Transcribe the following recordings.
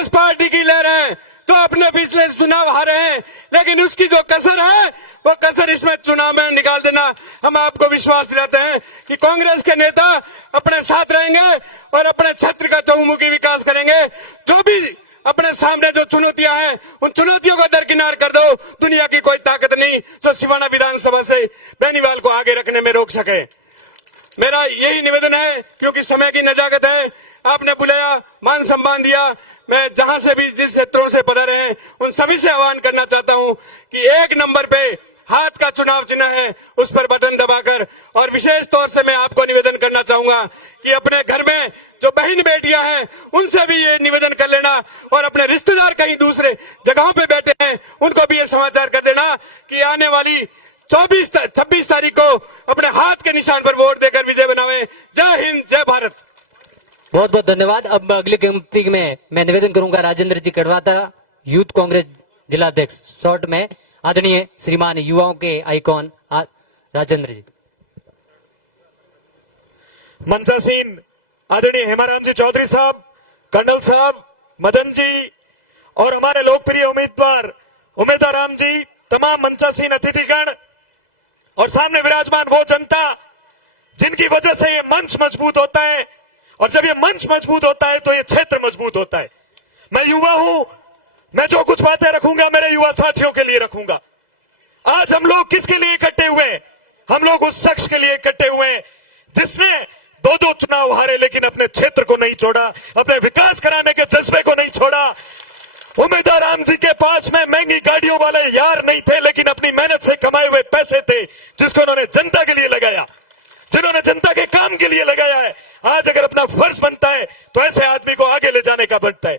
Congress party की लहर है तो अपने पिछले चुनाव हारे हैं, लेकिन उसकी जो कसर है वो कसर इसमें चुनाव में निकाल देना। हम आपको विश्वास दिलाते हैं कि कांग्रेस के नेता अपने साथ रहेंगे और अपने क्षेत्र का चहुमुखी विकास करेंगे। जो भी अपने सामने जो चुनौतियां हैं उन चुनौतियों को दरकिनार कर दो। दुनिया की कोई ताकत नहीं जो सिवाना विधानसभा से बेनीवाल को आगे रखने में रोक सके। मेरा यही निवेदन है, क्योंकि समय की नजाकत है। आपने बुलाया, मान सम्मान दिया, मैं जहां से भी जिस क्षेत्रों से पधारे हैं उन सभी से आह्वान करना चाहता हूं कि एक नंबर पे हाथ का चुनाव चिन्ह है, उस पर बटन दबाकर, और विशेष तौर से मैं आपको निवेदन करना चाहूंगा कि अपने घर में जो बहन बेटियां हैं उनसे भी ये निवेदन कर लेना, और अपने रिश्तेदार कहीं दूसरे जगहों पे बैठे हैं उनको भी ये समाचार कर देना कि आने वाली 26 तारीख को अपने हाथ के निशान पर वोट देकर विजय बनावे। जय हिंद, जय भारत। बहुत बहुत धन्यवाद। अब अगली गिनती में मैं निवेदन करूंगा राजेंद्र जी कड़वाता, यूथ कांग्रेस जिलाध्यक्ष, शॉर्ट में आदरणीय श्रीमान युवाओं के आइकॉन राजेंद्र जी। मंचासीन आदरणीय हेमाराम जी चौधरी साहब, कर्नल साहब, मदन जी और हमारे लोकप्रिय उम्मीदवार उमेदवार राम जी, तमाम मंचासीन अतिथिगण और सामने विराजमान वो जनता जिनकी वजह से ये मंच मजबूत होता है, और जब ये मंच मजबूत होता है तो ये क्षेत्र मजबूत होता है। मैं युवा हूं, मैं जो कुछ बातें रखूंगा मेरे युवा साथियों के लिए रखूंगा। आज हम लोग किसके लिए इकट्ठे हुए? हम लोग उस शख्स के लिए इकट्ठे हुए जिसने दो चुनाव हारे लेकिन अपने क्षेत्र को नहीं छोड़ा, अपने विकास कराने के जज्बे को नहीं छोड़ा। उम्मीदवार राम जी के पास में महंगी गाड़ियों वाले यार नहीं थे, लेकिन अपनी मेहनत से कमाए हुए पैसे थे जिसको उन्होंने जनता के लिए लगाया, जिन्होंने जनता के काम के लिए लगाया है। आज अगर अपना फर्ज बनता है तो ऐसे आदमी को आगे ले जाने का बनता है।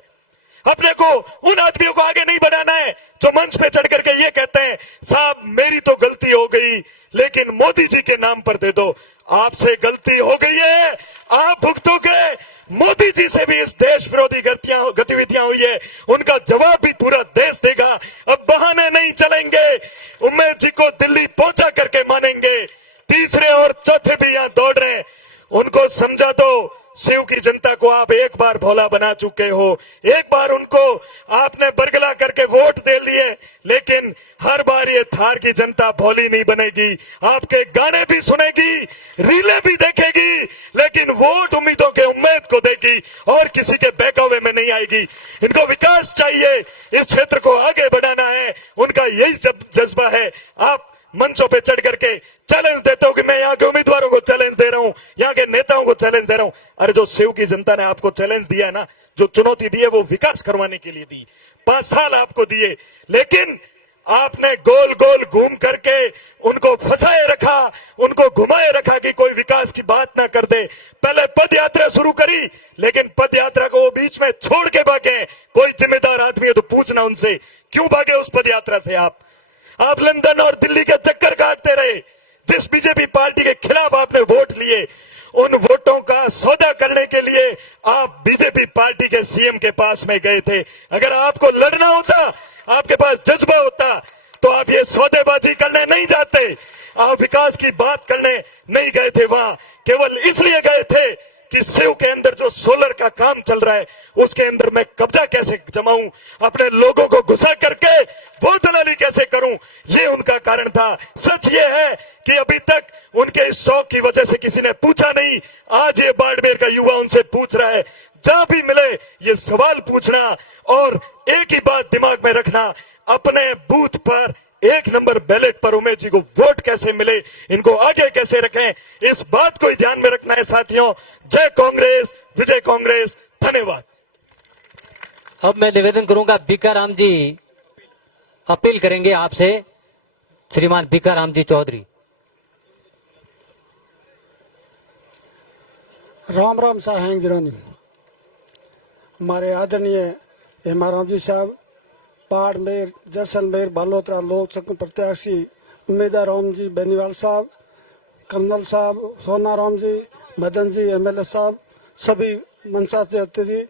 अपने को उन आदमियों को आगे नहीं बनाना है जो मंच पे चढ़ करके ये कहते हैं साहब मेरी तो गलती हो गई लेकिन मोदी जी के नाम पर दे दो। आपसे गलती हो गई है, आप भुगतोगे। मोदी जी से भी इस देश विरोधी गतिविधियां हुई है, उनका जवाब भी पूरा देश देगा। अब बहाने नहीं चलेंगे। उम्मेद जी को दिल्ली पहुंचा करके मानेंगे। तीसरे और चौथे भी यहाँ दौड़ रहे हैं, उनको समझा दो शिव की जनता को आप एक बार भोला बना चुके हो, एक बार उनको आपने बरगला करके वोट दे लिए, लेकिन हर बार ये थार की जनता भोली नहीं बनेगी। आपके गाने भी सुनेगी, रीले भी देखेगी, लेकिन वोट उम्मीदों के उम्मीद को देगी और किसी के बहकावे में नहीं आएगी। इनको विकास चाहिए, इस क्षेत्र को आगे बढ़ाना है, उनका यही जज्बा है। आप मंचों पे चढ़ करके चैलेंज देते हो कि मैं यहाँ के उम्मीदवारों को चैलेंज दे रहा हूँ, यहाँ के नेताओं को चैलेंज दे रहा हूँ। अरे जो शिव की जनता ने आपको चैलेंज दिया है ना, जो चुनौती दी है वो विकास करवाने के लिए दी। 5 साल आपको दिए, लेकिन आपने गोल गोल घूम करके उनको फंसाए रखा, उनको घुमाए रखा कि कोई विकास की बात ना कर दे। पहले पद यात्रा शुरू करी, लेकिन पद यात्रा को वो बीच में छोड़ के भागे। कोई जिम्मेदार आदमी है तो पूछना उनसे, क्यों भागे उस पद यात्रा से? आप लंदन और दिल्ली के चक्कर काटते रहे। जिस बीजेपी पार्टी के खिलाफ आपने वोट लिए, उन वोटों का सौदा करने के लिए आप बीजेपी पार्टी के सीएम के पास में गए थे। अगर आपको लड़ना होता, आपके पास जज्बा होता, तो आप ये सौदेबाजी करने नहीं जाते। आप विकास की बात करने नहीं गए थे वहां, केवल इसलिए गए थे कि शिव के अंदर जो सोलर का काम चल रहा है उसके अंदर मैं कब्जा कैसे जमाऊं, अपने लोगों को घुसा करके वोट दलाली कैसे करूं, ये उनका कारण था। सच ये है कि अभी तक उनके इस शौक की वजह से किसी ने पूछा नहीं। आज ये बाड़मेर का युवा उनसे पूछ रहा है। जहां भी मिले ये सवाल पूछना और एक ही बात दिमाग में रखना, अपने बूथ पर 1 नंबर बैलेट पर उमेश जी को वोट कैसे मिले, इनको आगे कैसे रखें, इस बात को ध्यान में रखना है साथियों। जय कांग्रेस, विजय कांग्रेस। धन्यवाद। अब मैं निवेदन करूंगा भीखाराम जी, अपील करेंगे आपसे, श्रीमान भीखाराम जी चौधरी। राम राम साहेब जिरानी। हमारे आदरणीय हेमाराम जी साहब, बाड़मेर, जैसलमेर, बालोतरा लोकसभा प्रत्याशी उम्मीदवार राम जी बेनीवाल साहब, कर्नल साहब, सोनाराम जी, मदन जी, एमएलए साहब, सभी मनसा से अतिथि,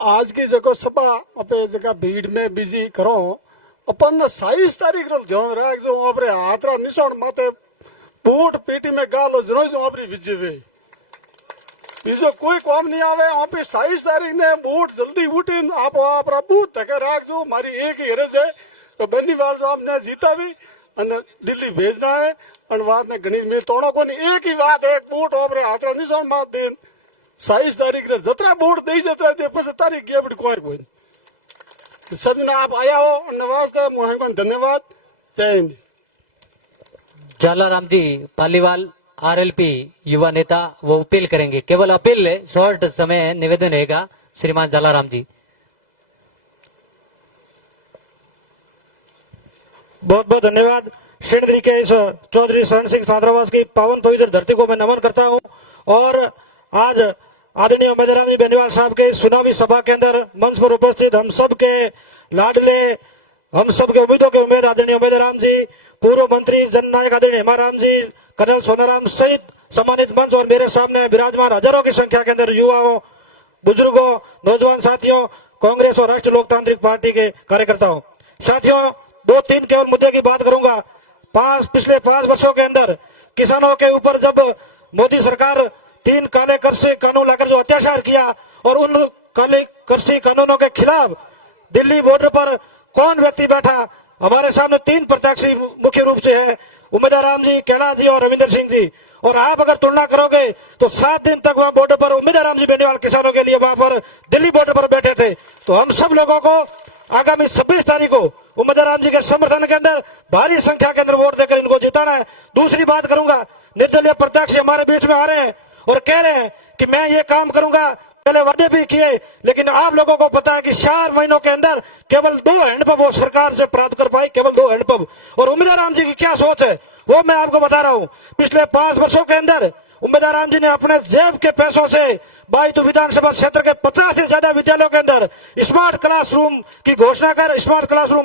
आज की जगह सभा अपने जगह भीड़ में बिजी करो। अपन 27 तारीख रो ध्यान रख जो अपने हाथ रा निशान माथे बूट पीटी में गालो जनो जो अपनी विजय वे बीजो कोई काम नहीं आवे। आप 27 तारीख ने वोट जल्दी उठी आप अपना बूथ तक राखजो। हमारी एक ही गरज है तो बेनीवाल साहब ने जीता भी दिल्ली भेजना है और बात ने गणित में तोड़ा को नहीं। एक ही बात है, वोट ओपरे हाथ निशान मार देन 27 तारीख ने जतरा वोट दे जतरा दे 25 तारीख गया बट कोई सब ने आप आया हो नवाज मोहम्मद धन्यवाद। जय हिंद। जालाराम जी पालीवाल आरएलपी युवा नेता वो अपील करेंगे, केवल अपील है, शॉर्ट समय निवेदन रहेगा। श्रीमान जालाराम जी। बहुत बहुत धन्यवाद। श्री के इस चौधरी शरण सिंह सादरावास की पावन पवित्र धरती को मैं नमन करता हूं और आज आदरणीय उमेदराम जी बेनीवाल साहब के चुनावी सभा के अंदर मंच पर उपस्थित हम सब के लाडले, हम सब के उम्मीदों के उम्मीद आदरणीय उमेदराम जी, पूर्व मंत्री जननायक आदरणीय हेमाराम जी, कर्नल सोनाराम सहित सम्मानित मंच और मेरे सामने विराजमान हजारों की संख्या के अंदर युवाओं, बुजुर्गों, नौजवान साथियों, कांग्रेस और राष्ट्रीय लोकतांत्रिक पार्टी के कार्यकर्ताओं, साथियों, 2-3 केवल मुद्दे की बात करूंगा। पिछले 5 वर्षों के अंदर किसानों के ऊपर जब मोदी सरकार 3 काले कृषि कानून लाकर जो अत्याचार किया और उन काले कृषि कानूनों के खिलाफ दिल्ली बॉर्डर पर कौन व्यक्ति बैठा, हमारे सामने 3 प्रत्याशी मुख्य रूप से है, उमेदराम जी, कैलाश जी और रविंदर सिंह जी। और आप अगर तुलना करोगे तो 7 दिन तक वहां बॉर्डर पर उमेदराम जी बेनीवाल किसानों के लिए वहां पर दिल्ली बॉर्डर पर बैठे थे। तो हम सब लोगों को आगामी 26 तारीख को उमेदराम जी के समर्थन के अंदर भारी संख्या के अंदर वोट देकर इनको जिताना है। दूसरी बात करूंगा, निर्दलीय प्रत्याशी हमारे बीच में आ रहे हैं और कह रहे हैं कि मैं ये काम करूंगा, पहले वादे भी किए, लेकिन आप लोगों को पता है कि 4 महीनों के अंदर केवल 2 हैंडपंप वो सरकार से प्राप्त कर पाई, केवल 2 हैंडपंप। और उमेदराम जी की क्या सोच है वो मैं आपको बता रहा हूं। पिछले 5 वर्षों के अंदर उमेदराम जी ने अपने जेब के पैसों से बाईतू विधानसभा क्षेत्र के 50 से ज्यादा विद्यालयों के अंदर स्मार्ट क्लासरूम की घोषणा कर स्मार्ट क्लासरूम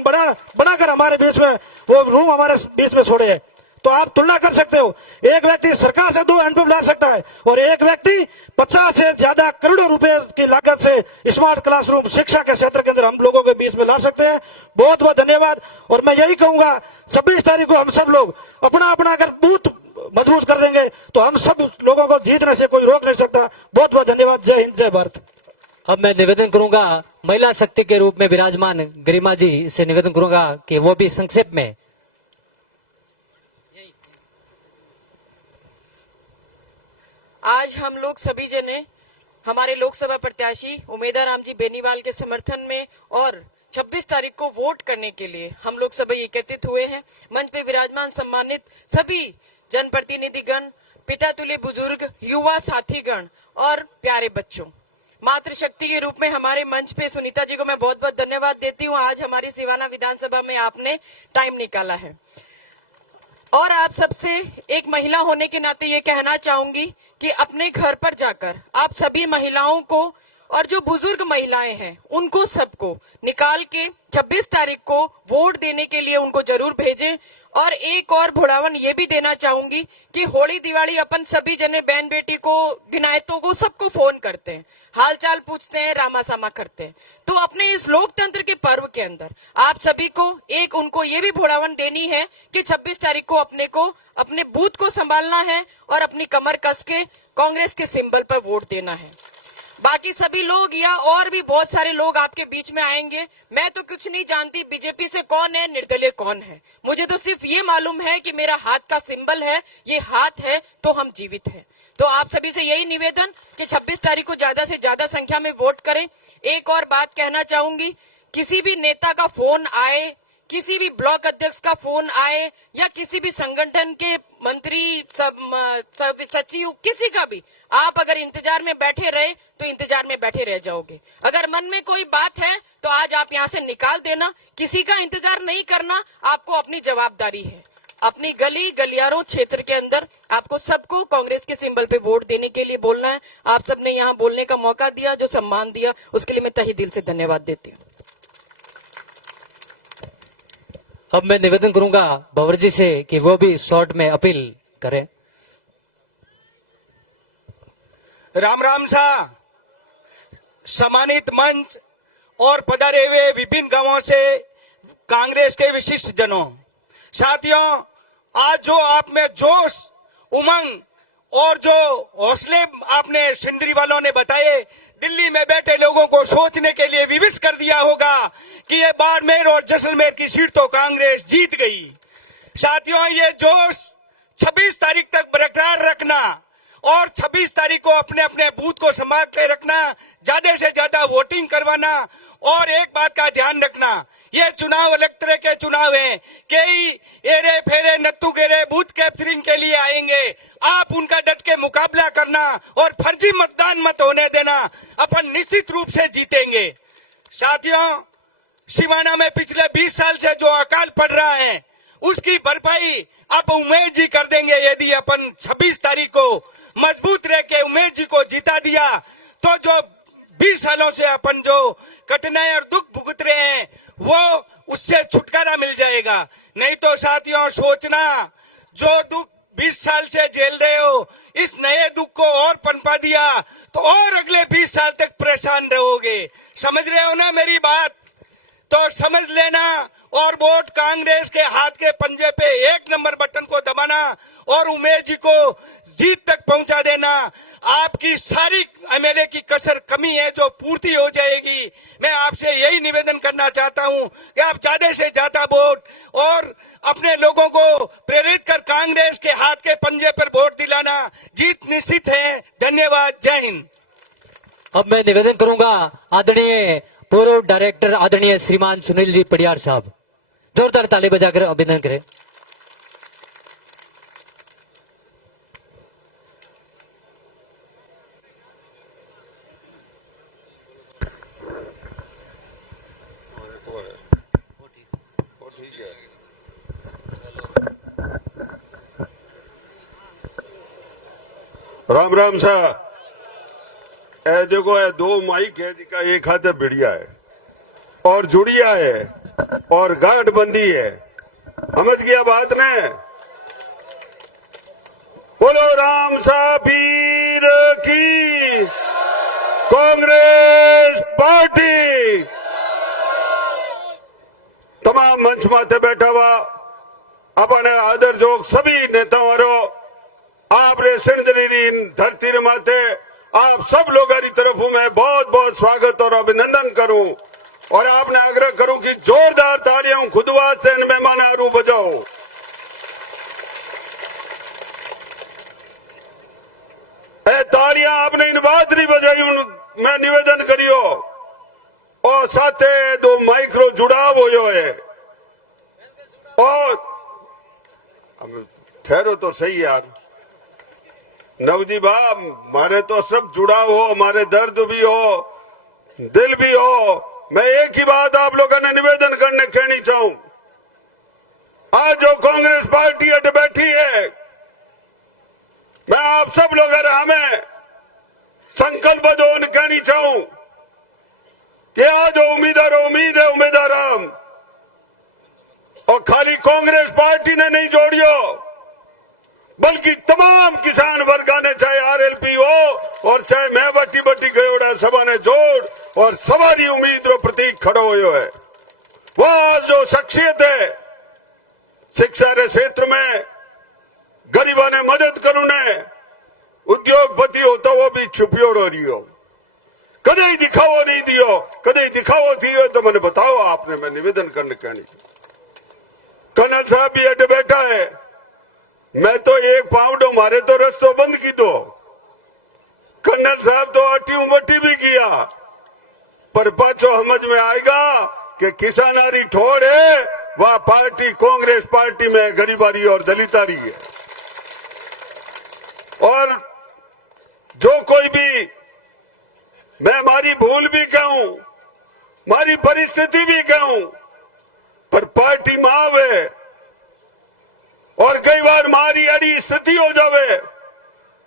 बनाकर हमारे बीच में वो रूम हमारे बीच में छोड़े हैं। तो आप तुलना कर सकते हो, एक व्यक्ति सरकार से 2 हैंडपंप ला सकता है और एक व्यक्ति 50 से ज्यादा करोड़ों रुपए की लागत से स्मार्ट क्लासरूम शिक्षा के क्षेत्र के अंदर हम लोगों के बीच में ला सकते हैं। बहुत बहुत धन्यवाद। और मैं यही कहूंगा 26 तारीख को हम सब लोग अपना अपना अगर बूथ मजबूत कर देंगे तो हम सब लोगों को जीतने से कोई रोक नहीं सकता। बहुत बहुत धन्यवाद। जय हिंद, जय भारत। अब मैं निवेदन करूंगा महिला शक्ति के रूप में विराजमान गरिमा जी से निवेदन करूंगा कि वो भी संक्षेप में। आज हम लोग सभी जने हमारे लोकसभा प्रत्याशी उमेदराम जी बेनीवाल के समर्थन में और 26 तारीख को वोट करने के लिए हम लोग सभी एकत्रित हुए हैं। मंच पे विराजमान सम्मानित सभी जनप्रतिनिधिगण, पिता तुल्य बुजुर्ग, युवा साथीगण और प्यारे बच्चों, मातृशक्ति के रूप में हमारे मंच पे सुनीता जी को मैं बहुत बहुत धन्यवाद देती हूँ। आज हमारी सिवाना विधानसभा में आपने टाइम निकाला है और आप सबसे एक महिला होने के नाते ये कहना चाहूंगी कि अपने घर पर जाकर आप सभी महिलाओं को और जो बुजुर्ग महिलाएं हैं उनको सबको निकाल के 26 तारीख को वोट देने के लिए उनको जरूर भेजें। और एक और भुड़ावन ये भी देना चाहूंगी कि होली दिवाली अपन सभी जने बहन बेटी को गिनायतों को सबको फोन करते हैं, हालचाल पूछते हैं, रामा सामा करते हैं। तो अपने इस लोकतंत्र के पर्व के अंदर आप सभी को एक उनको ये भी भुड़ावन देनी है कि 26 तारीख को अपने बूथ को संभालना है और अपनी कमर कस के कांग्रेस के सिंबल पर वोट देना है। बाकी सभी लोग या और भी बहुत सारे लोग आपके बीच में आएंगे। मैं तो कुछ नहीं जानती बीजेपी से कौन है, निर्दलीय कौन है। मुझे तो सिर्फ ये मालूम है कि मेरा हाथ का सिंबल है, ये हाथ है तो हम जीवित हैं। तो आप सभी से यही निवेदन कि 26 तारीख को ज्यादा से ज्यादा संख्या में वोट करें। एक और बात कहना चाहूंगी, किसी भी नेता का फोन आए, किसी भी ब्लॉक अध्यक्ष का फोन आए या किसी भी संगठन के मंत्री सचिव किसी का भी, आप अगर इंतजार में बैठे रहे तो इंतजार में बैठे रह जाओगे। अगर मन में कोई बात है तो आज आप यहाँ से निकाल देना, किसी का इंतजार नहीं करना। आपको अपनी जवाबदारी है, अपनी गली गलियारों क्षेत्र के अंदर आपको सबको कांग्रेस के सिंबल पे वोट देने के लिए बोलना है। आप सबने यहाँ बोलने का मौका दिया, जो सम्मान दिया, उसके लिए मैं तहे दिल से धन्यवाद देती हूँ। अब मैं निवेदन करूंगा भंवर जी से कि वो भी शॉर्ट में अपील करें। राम राम सा सम्मानित मंच और पधारे हुए विभिन्न गांवों से कांग्रेस के विशिष्ट जनों, साथियों, आज जो आप में जोश, उमंग और जो हौसले आपने सिंदरी वालों ने बताए, दिल्ली में बैठे लोगों को सोचने के लिए विवश कर दिया होगा कि ये बाड़मेर और जैसलमेर की सीट तो कांग्रेस जीत गई। साथियों, ये जोश 26 तारीख तक बरकरार रखना और 26 तारीख को अपने अपने बूथ को संभाल के रखना, ज्यादा से ज्यादा वोटिंग करवाना। और एक बात का ध्यान रखना, ये चुनाव अलग तरह के चुनाव हैं। कई एरे फेरे नत्थु गेरे बूथ कैप्चरिंग के लिए आएंगे, आप उनका डट के मुकाबला करना और फर्जी मतदान मत होने देना। अपन निश्चित रूप से जीतेंगे। साथियों, सिवाना में पिछले 20 साल से जो अकाल पड़ रहा है उसकी भरपाई अब उमेश जी कर देंगे। यदि अपन 26 तारीख को मजबूत रह के उमेश जी को जिता दिया तो जो 20 सालों से अपन जो कठिनाई और दुख भुगत रहे हैं वो उससे छुटकारा मिल जाएगा। नहीं तो साथियों, सोचना जो दुख 20 साल से झेल रहे हो, इस नए दुख को और पनपा दिया तो और अगले 20 साल तक परेशान रहोगे। समझ रहे हो ना मेरी बात? तो समझ लेना और वोट कांग्रेस के हाथ के पंजे पे 1 नंबर बटन को दबाना और उमेश जी को जीत तक पहुंचा देना। आपकी सारी एमएलए की कसर कमी है जो पूर्ति हो जाएगी। मैं आपसे यही निवेदन करना चाहता हूं कि आप ज्यादा से ज्यादा वोट और अपने लोगों को प्रेरित कर कांग्रेस के हाथ के पंजे पर वोट दिलाना। जीत निश्चित है। धन्यवाद। जय हिंद। अब मैं निवेदन करूंगा आदरणीय पूर्व डायरेक्टर आदरणीय श्रीमान सुनील जी पडियार साहब, जोरदार ताली बजाकर अभिनंदन करें। राम राम सा। ए देखो, ए 2 माइक है जिका एक हाथ है बढ़िया है और जुड़िया है और गांठ बंदी है। समझ गया बात ने? बोलो राम सा पीर की, कांग्रेस पार्टी। तमाम मंच माथे बैठा हुआ अपने आदर जोग सभी नेताओं, आपने सिंधरी धरती रे माथे आप सब लोगों की तरफ मैं बहुत बहुत स्वागत और अभिनंदन करूं और आपने आग्रह करूं कि जोरदार तालियां खुद वास्ते मेहमान आरू बजाओ। तालियां आपने इन बात नहीं बजाई, मैं निवेदन करियो और साथे 2 माइक्रो जुड़ाव हो है और ठहरो तो सही यार। नवजी भा, मारे तो सब जुड़ा हो, हमारे दर्द भी हो, दिल भी हो। मैं एक ही बात आप लोगों ने निवेदन करने कहनी चाहूं। आज जो कांग्रेस पार्टी अट बैठी है, मैं आप सब लोगों ने हमें संकल्पबद्ध होने कहनी चाहूं कि आज जो उम्मीदवार उम्मीद है उम्मीदवार और खाली कांग्रेस पार्टी ने नहीं जोड़ियो बल्कि तमाम किसान वर्गा ने, चाहे आरएलपी हो और चाहे मैं बटी बटी गयोड़ा सभा ने जोड़ और सवारी उम्मीद रो प्रतीक खड़ो हो है। वह जो शख्सियत है शिक्षा के क्षेत्र में गरीबा ने मदद करू ने, उद्योगपति हो तो वो भी छुपियो रही हो, कदे ही दिखावो नहीं दियो, कदे ही दिखावो थी हो तो मैंने बताओ आपने। मैं निवेदन करने कहनी, कर्नल साहब भी अट बैठा है, मैं तो एक पाउंडो मारे तो रस्तो बंद की दो। कर्नल साहब तो अटी उमटी भी किया पर पाछो समझ में आएगा कि किसानारी ठोड़ है वह पार्टी कांग्रेस पार्टी में गरीबारी और दलितारी है। और जो कोई भी, मैं मारी भूल भी कहूं, मारी परिस्थिति भी कहूं, पर पार्टी माव है और कई बार मारी अड़ी स्थिति हो जावे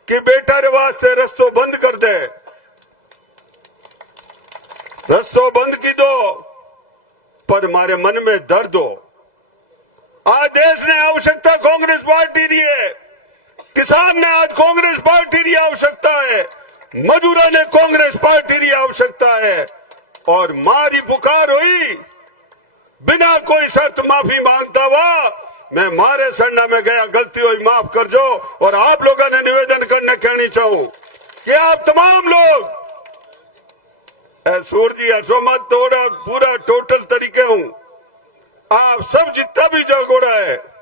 कि बेटा रे वास्ते रस्तो बंद कर दे, रस्तो बंद की दो, पर हमारे मन में दर्द हो। आज देश ने आवश्यकता कांग्रेस पार्टी की है, किसान ने आज कांग्रेस पार्टी की आवश्यकता है, मजदूरों ने कांग्रेस पार्टी की आवश्यकता है। और मारी पुकार हुई बिना कोई शर्त माफी मांगता हुआ मैं मारे सड़ना में गया, गलती हुई माफ कर दो। और आप लोगों ने निवेदन करने कहनी चाहूं कि आप तमाम लोग सूर जी हसो मत, थोड़ा पूरा टोटल तरीके हूं, आप सब जितना भी जगोड़ा है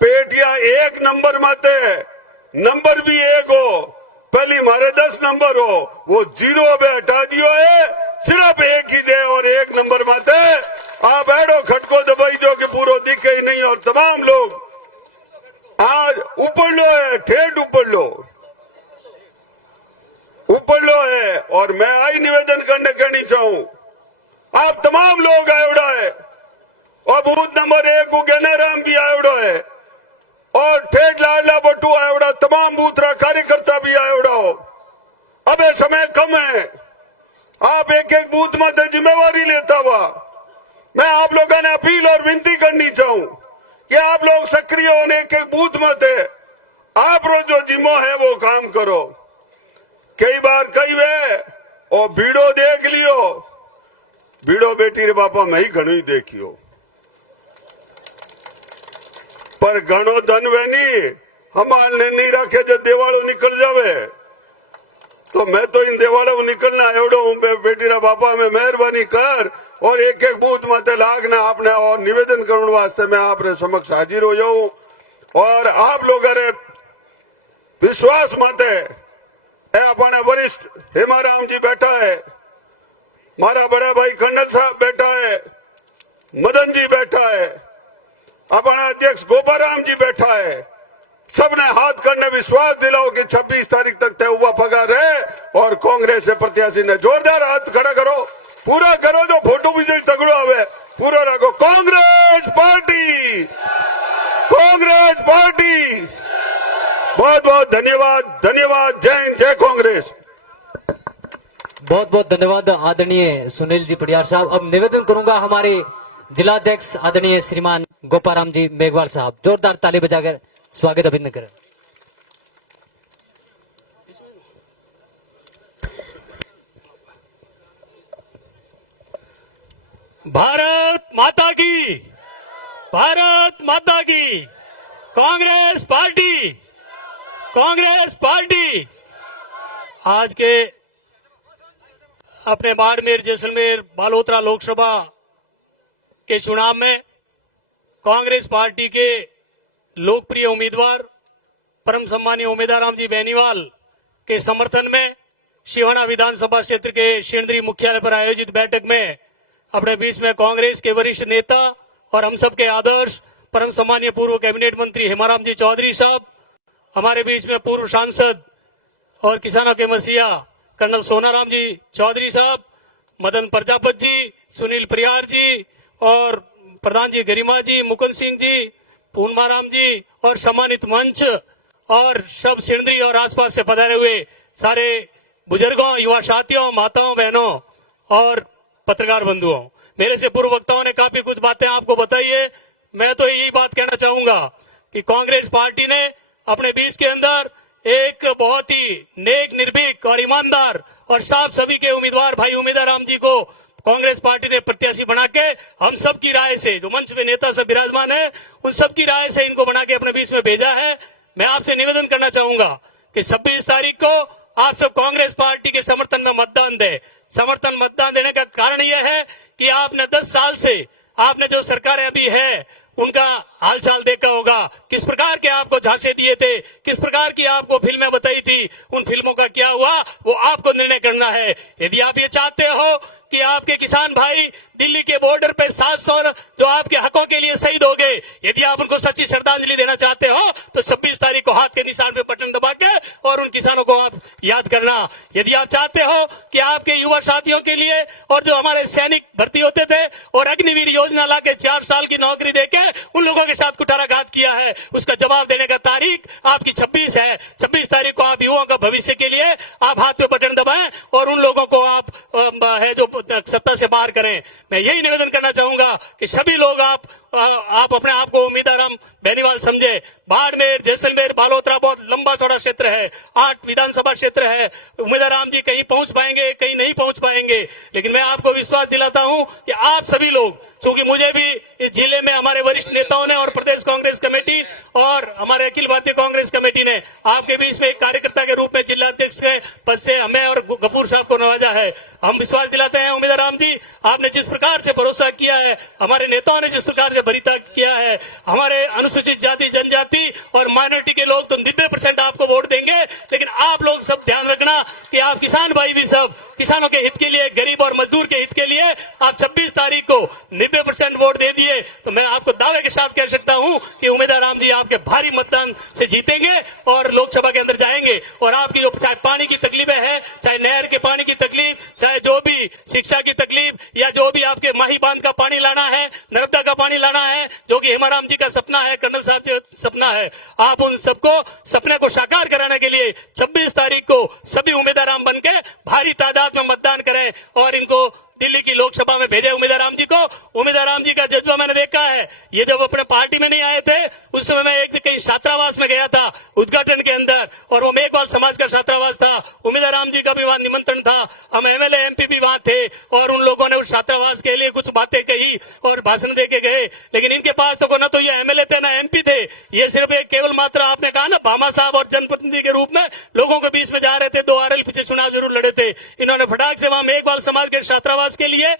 पेटिया एक नंबर मत है, नंबर भी एक हो, पहली मारे 10 नंबर हो, वो 0 पे हटा दियो है, सिर्फ एक ही है और एक नंबर मत है। आप बैठो खटको दबाई जो कि पूरा दिखे ही नहीं। और तमाम लोग आज ऊपर लो है, ठेठ ऊपर लो है। और मैं आई निवेदन करने कहनी चाहूं, आप तमाम लोग आयोड़ा है और बूथ नंबर 1 को ज्ञानाराम भी आयोड़ा है और ठेठ लाडला बटू आयोड़ा, तमाम बूथरा कार्यकर्ता भी आयोड़ा हो। अब ये समय कम है, आप एक एक बूथ में जिम्मेवारी लेता हुआ मैं आप लोगों ने अपील और विनती करनी चाहूं कि आप लोग सक्रिय होने एक एक बूथ में थे, आप रो जो जिम्मो है वो काम करो। कई बार कई वे और भीड़ो देख लियो, भीड़ो बेटी रे बापा मैं ही घणो ही देखियो, पर घणो धन वे नहीं हमारे ने नहीं रखे। जब देवाड़ो निकल जावे तो मैं तो इन देवाड़ो निकलना एवडो हूं। बेटी रा बापा में मेहरबानी कर और एक एक बूथ माते लागना आपने और निवेदन करने वास्ते मैं आपने समक्ष हाजिर हो जाऊं। और आप लोगों ने विश्वास माते अपने वरिष्ठ हेमाराम जी बैठा है, मारा बड़ा भाई खंडल साहब बैठा है, मदन जी बैठा है, अपना अध्यक्ष गोपाराम जी बैठा है, सबने हाथ करने विश्वास दिलाओ कि 26 तारीख तक तय हुआ पगार है। और कांग्रेस से प्रत्याशी ने जोरदार हाथ खड़ा करो, पूरा करो, जो फोटो भी जो तगड़ो आवे पूरा रखो। Congress party, Congress party. बहुत बहुत धन्यवाद, धन्यवाद। जय हिंद, जय कांग्रेस। बहुत बहुत धन्यवाद आदरणीय सुनील जी पटियार साहब। अब निवेदन करूंगा हमारे जिलाध्यक्ष आदरणीय श्रीमान गोपाराम जी मेघवाल साहब, जोरदार ताली बजाकर स्वागत अभिनंदन करें। भारत माता की, भारत माता की। Congress party, Congress party. आज के अपने बाड़मेर, जैसलमेर, बालोतरा लोकसभा के चुनाव में कांग्रेस पार्टी के लोकप्रिय उम्मीदवार परम सम्मानीय उमेदराम जी बेनीवाल के समर्थन में शिवाना विधानसभा क्षेत्र के शेंद्री मुख्यालय पर आयोजित बैठक में अपने बीच में कांग्रेस के वरिष्ठ नेता और हम सब के आदर्श परम सम्मानीय पूर्व कैबिनेट मंत्री हेमाराम जी चौधरी साहब, हमारे बीच में पूर्व सांसद और किसानों के मसीहा कर्नल सोनाराम जी चौधरी साहब, मदन प्रजापत जी, सुनील परियार जी और प्रधान जी गरिमा जी, मुकुंद सिंह जी, पूनमाराम जी और सम्मानित मंच और सब सेंद्री और आसपास से पधारे हुए सारे बुजुर्गों, युवा साथियों, माताओं, बहनों और पत्रकार बंधुओं, मेरे से पूर्व वक्ताओं ने काफी कुछ बातें आपको बताई है। मैं तो यही बात कहना चाहूंगा कि कांग्रेस पार्टी ने अपने बीच के अंदर एक बहुत ही नेक, निर्भीक और ईमानदार और साफ सभी के उम्मीदवार भाई उमेदराम जी को कांग्रेस पार्टी ने प्रत्याशी बना के हम सब की राय से, जो मंच में नेता सब विराजमान है, उन सब की राय से इनको बना के अपने बीच में भेजा है। मैं आपसे निवेदन करना चाहूंगा कि 26 तारीख को आप सब कांग्रेस पार्टी के समर्थन में मतदान दें। समर्थन मतदान देने का कारण यह है कि आपने 10 साल से आपने जो सरकारें अभी है उनका हालचाल देखा होगा, किस प्रकार के आपको झांसे दिए थे, किस प्रकार की आपको फिल्में बताई थी, उन फिल्मों का क्या हुआ वो आपको निर्णय करना है। यदि आप ये चाहते हो कि आपके किसान भाई दिल्ली के बॉर्डर पे 700 जो आपके हकों के लिए शहीद हो गए, यदि आप उनको सच्ची श्रद्धांजलि देना चाहते हो तो 26 तारीख को हाथ के निशान पे बटन दबा के और उन किसानों को आप याद करना। यदि आप चाहते हो कि आपके युवा साथियों के लिए और जो हमारे सैनिक भर्ती होते थे और अग्निवीर योजना लाके 4 साल की नौकरी देके उन लोगों के साथ कुठाराघात किया है, उसका जवाब देने का तारीख आपकी 26 है। 26 तारीख को आप युवाओं का भविष्य के लिए आप हाथ पे बटन दबाएं और उन लोगों को आप है जो सत्ता से बाहर करें। मैं यही निवेदन करना चाहूंगा कि सभी लोग आप अपने आप को उम्मीदवार बेनीवाल समझे। बाड़मेर, जैसलमेर, बालोतरा बहुत लंबा चौड़ा क्षेत्र है, 8 विधानसभा क्षेत्र है। उम्मीदवार राम जी कहीं पहुंच पाएंगे, कहीं नहीं पहुंच पाएंगे, लेकिन मैं आपको विश्वास दिलाता हूं कि आप सभी लोग, क्योंकि मुझे भी इस जिले में हमारे वरिष्ठ नेताओं ने और प्रदेश कांग्रेस कमेटी और हमारे अखिल भारतीय कांग्रेस कमेटी ने आपके बीच में एक कार्यकर्ता के रूप में जिला अध्यक्ष के पद से हमें और गफूर साहब को नवाजा है। हम विश्वास दिलाते हैं उम्मीदवार राम जी, आपने जिस प्रकार से भरोसा किया है, हमारे नेताओं ने जिस प्रकार से भरिता किया है, हमारे अनुसूचित जाति, जनजाति और माइनॉरिटी के लोग तो 90% आपको वोट देंगे, लेकिन आप लोग सब ध्यान रखना कि आप किसान भाई भी सब किसानों के हित के लिए, गरीब और मजदूर के हित के लिए आप 26 तारीख को 90% वोट दे दिए, तो मैं आपको दावे के साथ कह सकता हूं कि उम्मीदवार राम जी आपके भारी मतदान से जीतेंगे और लोकसभा के अंदर जाएंगे। और आपकी जो चाहे पानी की तकलीफें हैं, चाहे नहर के पानी की तकलीफ, चाहे जो भी शिक्षा की तकलीफ, या जो भी आपके माही बांध का पानी लाना है, नर्मदा का पानी लाना है, जो कि हेमाराम जी का सपना है, कर्नल साहब का सपना है, आप उन सबको सपने को साकार कराने के लिए 26 तारीख को सभी उम्मीदवार राम बन के भारी तादाद में मतदान करें और इनको दिल्ली की लोकसभा में भेजे उम्मीदवार राम जी को। उम्मीदवार राम जी का जज्बा मैंने देखा है, ये जब अपने पार्टी में नहीं आए थे उस समय मैं एक कहीं छात्रावास में गया था उद्घाटन के अंदर, और वो मेघवाल समाज का छात्रावास था, उम्मीदवार राम जी का भी वहां निमंत्रण था, हम एमएलए एमपी भी वहां थे और उन लोगों ने उस छात्रावास के लिए कुछ बातें कही और भाषण दे के गए, लेकिन इनके पास तो न तो ये एमएलए थे, न एमपी थे, ये सिर्फ एक केवल मात्र आपने कहा ना भामा साहब और जनप्रतिनिधि के रूप में लोगों के बीच में जा रहे थे, 2 RL पीछे चुनाव जरूर लड़े थे। इन्होंने फटाक से वहां मेघवाल समाज के छात्रावास के लिए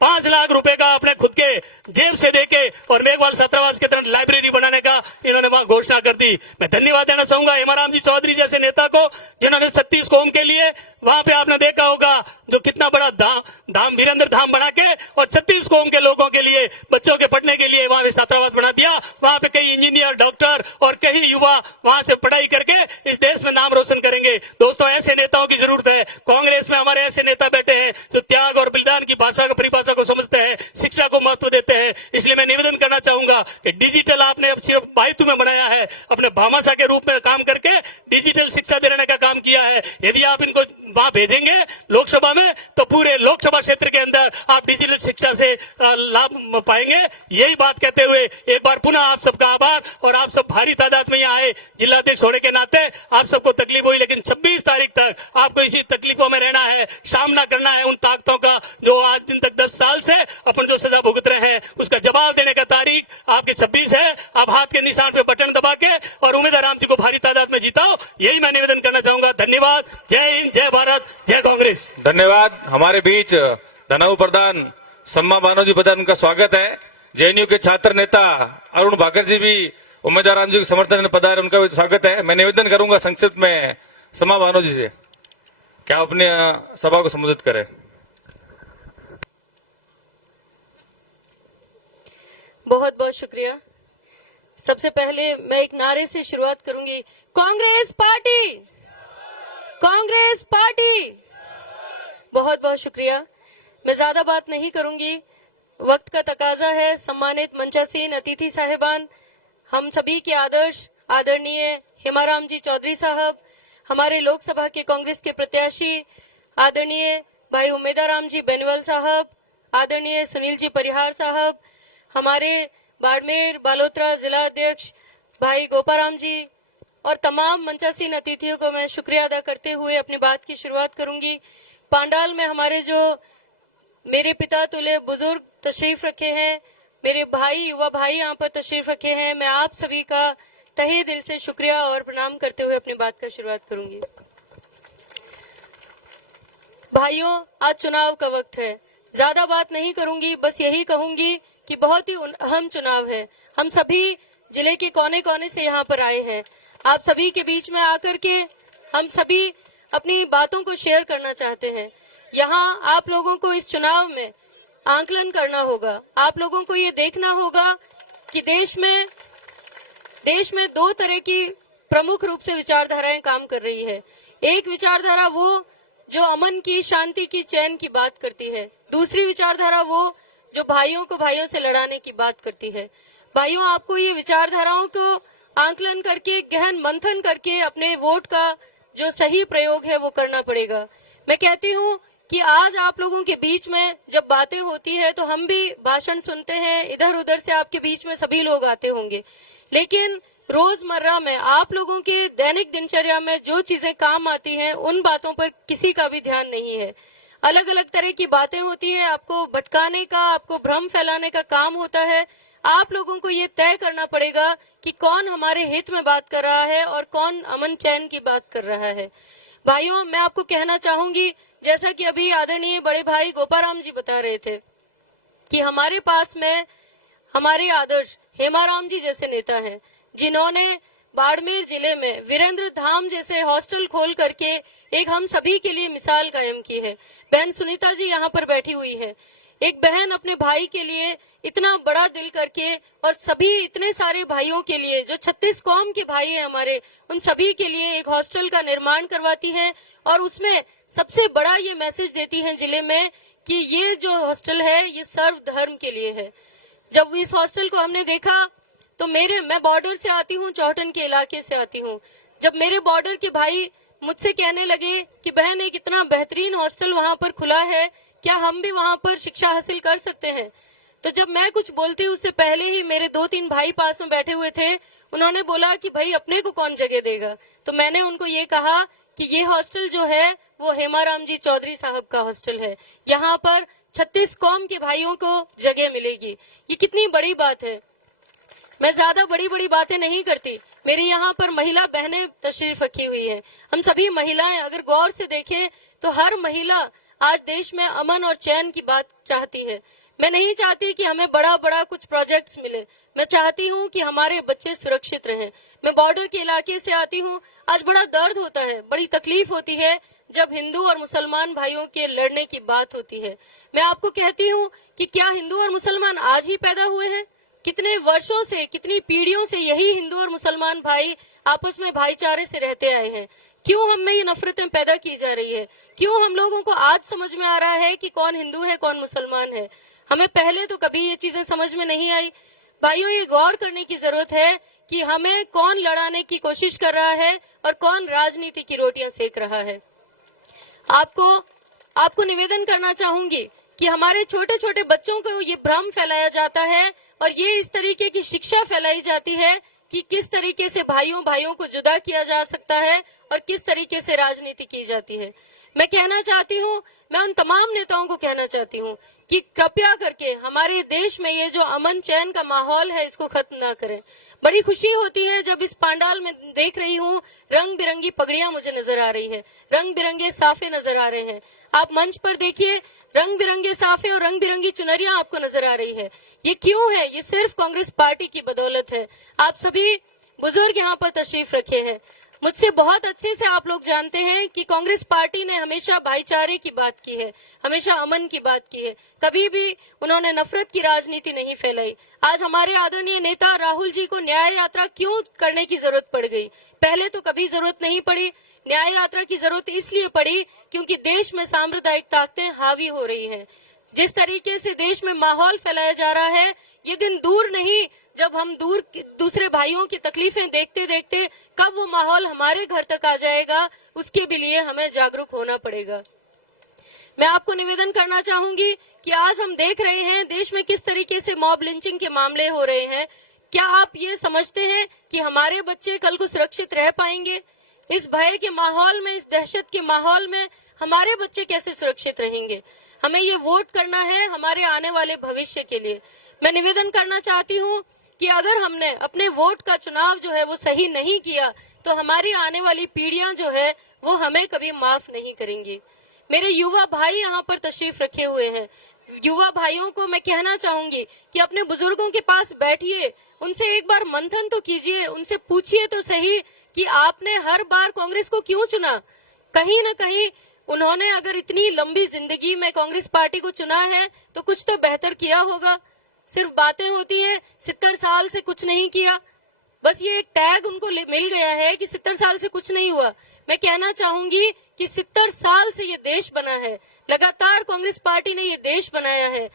5 लाख रुपए का अपने खुद के जेब से देके और मेघवाल छात्रावास के तरह लाइब्रेरी बनाने का इन्होंने वहां घोषणा कर दी। मैं धन्यवाद देना चाहूंगा हेमाराम जी चौधरी जैसे नेता को, जिन्होंने 36 कौम के लिए, वहां पे आपने देखा होगा जो कितना बड़ा धाम वीरेंद्र धाम बना के और 36 कौम के लोगों के लिए, बच्चों के पढ़ने के लिए वहां छात्रावास बना दिया। वहां पे कई इंजीनियर, डॉक्टर और कई युवा वहां से पढ़ाई करके इस देश में नाम रोशन करेंगे। दोस्तों, ऐसे नेताओं की जरूरत है। कांग्रेस में हमारे ऐसे नेता बैठे हैं जो त्याग और बलिदान की भाषा, परिभाषा को समझते हैं, शिक्षा को महत्व देते हैं। इसलिए मैं निवेदन करना चाहूंगा कि डिजिटल आपने अब सिर्फ बायतू में बनाया है, अपने भामाशाह के रूप में काम करके डिजिटल शिक्षा देने का काम किया है। यदि आप इनको वहां भेजेंगे लोकसभा में तो पूरे लोकसभा क्षेत्र के अंदर आप डिजिटल शिक्षा से लाभ पाएंगे। यही बात कहते हुए एक बार पुनः आप सबका आभार, और आप सब भारी तादाद में यहाँ आए, जिला अध्यक्ष होने के नाते आप सबको तकलीफ हुई, लेकिन 26 तारीख तक आपको इसी तकलीफों में रहना है, सामना करना है उन ताकतों का जो आज दिन तक 10 साल से अपन जो सजा भुगत रहे हैं, उसका जवाब देने का तारीख आपके 26 है। आप हाथ के निशान पे बटन दबा के और उम्मीदवार राम जी को भारी तादाद में जीताओ, यही मैं निवेदन करना चाहूंगा। धन्यवाद। जय हिंद, जय भारत, जय कांग्रेस। धन्यवाद। हमारे बीच धनाऊ प्रधान सम्मा बानोजी प्रधान का स्वागत है। जेएनयू के छात्र नेता अरुण भाकर जी भी उम्मीदवार राम जी के समर्थन में पधारे, उनका भी स्वागत है। मैं निवेदन करूंगा संक्षिप्त में सम्मा बानोजी से, क्या अपने सभा को संबोधित करें। बहुत बहुत शुक्रिया। सबसे पहले मैं एक नारे से शुरुआत करूंगी, कांग्रेस पार्टी, कांग्रेस पार्टी। बहुत बहुत शुक्रिया। मैं ज्यादा बात नहीं करूंगी, वक्त का तकाजा है। सम्मानित मंचासीन अतिथि साहिबान, हम सभी के आदर्श आदरणीय हेमाराम जी चौधरी साहब, हमारे लोकसभा के कांग्रेस के प्रत्याशी आदरणीय भाई उम्मीदवार राम जी बेनीवाल साहब, आदरणीय सुनील जी परिहार साहब, हमारे बाड़मेर बालोतरा जिला अध्यक्ष भाई गोपाराम जी और तमाम मंचासीन अतिथियों को मैं शुक्रिया अदा करते हुए अपनी बात की शुरुआत करूंगी। पांडाल में हमारे जो मेरे पिता तुल्य बुजुर्ग तशरीफ रखे हैं, मेरे भाई, युवा भाई यहाँ पर तशरीफ रखे हैं, मैं आप सभी का तहे दिल से शुक्रिया और प्रणाम करते हुए अपनी बात का शुरुआत करूंगी। भाइयों, आज चुनाव का वक्त है, ज्यादा बात नहीं करूंगी, बस यही कहूंगी कि बहुत ही अहम चुनाव है। हम सभी जिले के कोने कोने से यहाँ पर आए हैं। आप सभी के बीच में आकर के हम सभी अपनी बातों को शेयर करना चाहते हैं। यहाँ आप लोगों को इस चुनाव में आंकलन करना होगा। आप लोगों को ये देखना होगा कि देश में 2 तरह की प्रमुख रूप से विचारधाराएं काम कर रही है। एक विचारधारा वो जो अमन की, शांति की, चैन की बात करती है। दूसरी विचारधारा वो जो भाइयों को भाइयों से लड़ाने की बात करती है। भाइयों, आपको ये विचारधाराओं को आंकलन करके, गहन मंथन करके अपने वोट का जो सही प्रयोग है वो करना पड़ेगा। मैं कहती हूँ कि आज आप लोगों के बीच में जब बातें होती है तो हम भी भाषण सुनते हैं, इधर उधर से आपके बीच में सभी लोग आते होंगे, लेकिन रोजमर्रा में आप लोगों की दैनिक दिनचर्या में जो चीजें काम आती हैं उन बातों पर किसी का भी ध्यान नहीं है। अलग अलग तरह की बातें होती है, आपको भटकाने का, आपको भ्रम फैलाने का काम होता है। आप लोगों को ये तय करना पड़ेगा कि कौन हमारे हित में बात कर रहा है और कौन अमन चैन की बात कर रहा है। भाइयों, मैं आपको कहना चाहूंगी, जैसा कि अभी आदरणीय बड़े भाई गोपाराम जी बता रहे थे कि हमारे पास में हमारे आदर्श हेमाराम जी जैसे नेता हैं, जिन्होंने बाड़मेर जिले में वीरेंद्र धाम जैसे हॉस्टल खोल करके एक हम सभी के लिए मिसाल कायम की है। बहन सुनीता जी यहाँ पर बैठी हुई है, एक बहन अपने भाई के लिए इतना बड़ा दिल करके और सभी इतने सारे भाइयों के लिए जो 36 कौम के भाई हैं हमारे, उन सभी के लिए एक हॉस्टल का निर्माण करवाती हैं और उसमें सबसे बड़ा ये मैसेज देती हैं जिले में कि ये जो हॉस्टल है ये सर्व धर्म के लिए है। जब इस हॉस्टल को हमने देखा तो मैं बॉर्डर से आती हूँ, चौहटन के इलाके से आती हूँ। जब मेरे बॉर्डर के भाई मुझसे कहने लगे कि बहन एक इतना बेहतरीन हॉस्टल वहाँ पर खुला है, क्या हम भी वहाँ पर शिक्षा हासिल कर सकते हैं? तो जब मैं कुछ बोलती उससे पहले ही मेरे 2-3 भाई पास में बैठे हुए थे, उन्होंने बोला कि भाई अपने को कौन जगह देगा। तो मैंने उनको ये कहा कि ये हॉस्टल जो है वो हेमाराम जी चौधरी साहब का हॉस्टल है, यहाँ पर 36 कौम के भाइयों को जगह मिलेगी। ये कितनी बड़ी बात है। मैं ज्यादा बड़ी बड़ी बातें नहीं करती, मेरे यहाँ पर महिला बहनें तशरीफ रखी हुई है। हम सभी महिलाएं अगर गौर से देखें तो हर महिला आज देश में अमन और चैन की बात चाहती है। मैं नहीं चाहती कि हमें बड़ा बड़ा कुछ प्रोजेक्ट्स मिले, मैं चाहती हूँ कि हमारे बच्चे सुरक्षित रहें। मैं बॉर्डर के इलाके से आती हूँ, आज बड़ा दर्द होता है, बड़ी तकलीफ होती है जब हिंदू और मुसलमान भाइयों के लड़ने की बात होती है। मैं आपको कहती हूँ कि क्या हिंदू और मुसलमान आज ही पैदा हुए हैं? कितने वर्षों से, कितनी पीढ़ियों से यही हिंदू और मुसलमान भाई आपस में भाईचारे से रहते आए हैं। क्यों हम में ये नफरतें पैदा की जा रही है? क्यों हम लोगों को आज समझ में आ रहा है कि कौन हिंदू है कौन मुसलमान है? हमें पहले तो कभी ये चीजें समझ में नहीं आई। भाइयों, ये गौर करने की जरूरत है कि हमें कौन लड़ाने की कोशिश कर रहा है और कौन राजनीति की रोटियां सेक रहा है। आपको निवेदन करना चाहूंगी कि हमारे छोटे छोटे बच्चों को ये भ्रम फैलाया जाता है और ये इस तरीके की शिक्षा फैलाई जाती है कि किस तरीके से भाइयों को जुदा किया जा सकता है और किस तरीके से राजनीति की जाती है। मैं कहना चाहती हूँ, मैं उन तमाम नेताओं को कहना चाहती हूँ कि कृपया करके हमारे देश में ये जो अमन चैन का माहौल है इसको खत्म ना करें। बड़ी खुशी होती है जब इस पंडाल में देख रही हूँ रंग बिरंगी पगड़ियां मुझे नजर आ रही है, रंग बिरंगे साफे नजर आ रहे हैं। आप मंच पर देखिए, रंग बिरंगे साफे और रंग बिरंगी चुनरियां आपको नजर आ रही है। ये क्यों है? ये सिर्फ कांग्रेस पार्टी की बदौलत है। आप सभी बुजुर्ग यहाँ पर तशरीफ रखे हैं। मुझसे बहुत अच्छे से आप लोग जानते हैं कि कांग्रेस पार्टी ने हमेशा भाईचारे की बात की है, हमेशा अमन की बात की है, कभी भी उन्होंने नफरत की राजनीति नहीं फैलाई। आज हमारे आदरणीय नेता राहुल जी को न्याय यात्रा क्यों करने की जरूरत पड़ गई? पहले तो कभी जरूरत नहीं पड़ी। न्याय यात्रा की जरूरत इसलिए पड़ी क्योंकि देश में सांप्रदायिक ताकतें हावी हो रही हैं। जिस तरीके से देश में माहौल फैलाया जा रहा है, ये दिन दूर नहीं जब हम दूसरे भाइयों की तकलीफें देखते देखते कब वो माहौल हमारे घर तक आ जाएगा, उसके भी लिए हमें जागरूक होना पड़ेगा। मैं आपको निवेदन करना चाहूंगी कि आज हम देख रहे हैं देश में किस तरीके से मॉब लिंचिंग के मामले हो रहे हैं। क्या आप ये समझते हैं कि हमारे बच्चे कल को सुरक्षित रह पाएंगे? इस भय के माहौल में, इस दहशत के माहौल में हमारे बच्चे कैसे सुरक्षित रहेंगे? हमें ये वोट करना है हमारे आने वाले भविष्य के लिए। मैं निवेदन करना चाहती हूँ कि अगर हमने अपने वोट का चुनाव जो है वो सही नहीं किया तो हमारी आने वाली पीढ़ियां जो है वो हमें कभी माफ नहीं करेंगी। मेरे युवा भाई यहाँ पर तशरीफ रखे हुए हैं। युवा भाइयों को मैं कहना चाहूंगी कि अपने बुजुर्गों के पास बैठिए, उनसे एक बार मंथन तो कीजिए, उनसे पूछिए तो सही कि आपने हर बार कांग्रेस को क्यों चुना। कहीं न कहीं उन्होंने अगर इतनी लंबी जिंदगी में कांग्रेस पार्टी को चुना है तो कुछ तो बेहतर किया होगा। सिर्फ बातें होती है, 70 साल से कुछ नहीं किया, बस ये एक टैग उनको मिल गया है कि 70 साल से कुछ नहीं हुआ। मैं कहना चाहूंगी कि 70 साल से ये देश बना है, लगातार कांग्रेस पार्टी ने ये देश बनाया है।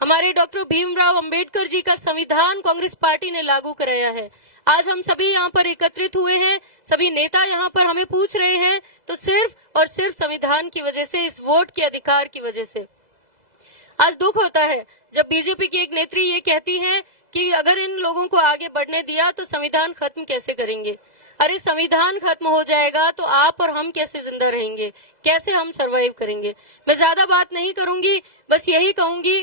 हमारे डॉक्टर भीमराव अंबेडकर जी का संविधान कांग्रेस पार्टी ने लागू कराया है। आज हम सभी यहाँ पर एकत्रित हुए हैं, सभी नेता यहाँ पर हमें पूछ रहे हैं तो सिर्फ और सिर्फ संविधान की वजह से, इस वोट के अधिकार की वजह से। आज दुख होता है जब बीजेपी की एक नेत्री ये कहती है कि अगर इन लोगों को आगे बढ़ने दिया तो संविधान खत्म कैसे करेंगे। अरे संविधान खत्म हो जाएगा तो आप और हम कैसे जिंदा रहेंगे, कैसे हम सरवाइव करेंगे। मैं ज्यादा बात नहीं करूंगी, बस यही कहूंगी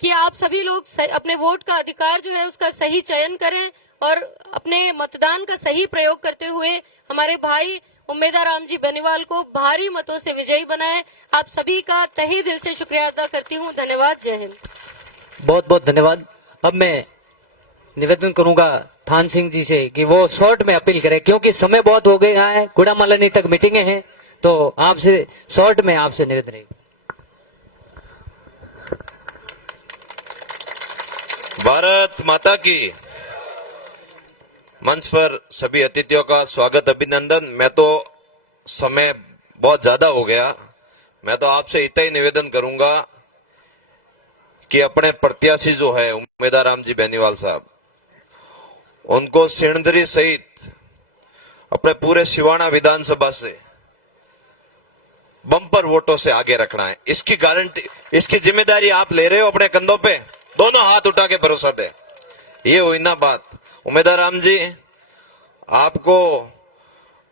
कि आप सभी लोग अपने वोट का अधिकार जो है उसका सही चयन करें और अपने मतदान का सही प्रयोग करते हुए हमारे भाई उम्मीदवार राम जी बेनीवाल को भारी मतों से विजयी बनाएं। आप सभी का तहे दिल से शुक्रिया अदा करती हूं। धन्यवाद। जय हिंद। बहुत बहुत धन्यवाद। अब मैं निवेदन करूंगा थान सिंह जी से कि वो शॉर्ट में अपील करें, क्योंकि समय बहुत हो गया है, गुड़ामालानी तक मीटिंगें हैं, तो आपसे शॉर्ट में आपसे निवेदन है। भारत माता की। मंच पर सभी अतिथियों का स्वागत, अभिनंदन। मैं तो समय बहुत ज्यादा हो गया, मैं तो आपसे इतना ही निवेदन करूंगा कि अपने प्रत्याशी जो है उम्मीदवार राम जी बेनीवाल साहब, उनको सिणधरी सहित अपने पूरे सिवाना विधानसभा से बम्पर वोटों से आगे रखना है। इसकी गारंटी, इसकी जिम्मेदारी आप ले रहे हो अपने कंधों पे। दोनों हाथ उठा के भरोसा दे, ये हुई ना बात। उम्मीदवार राम जी, आपको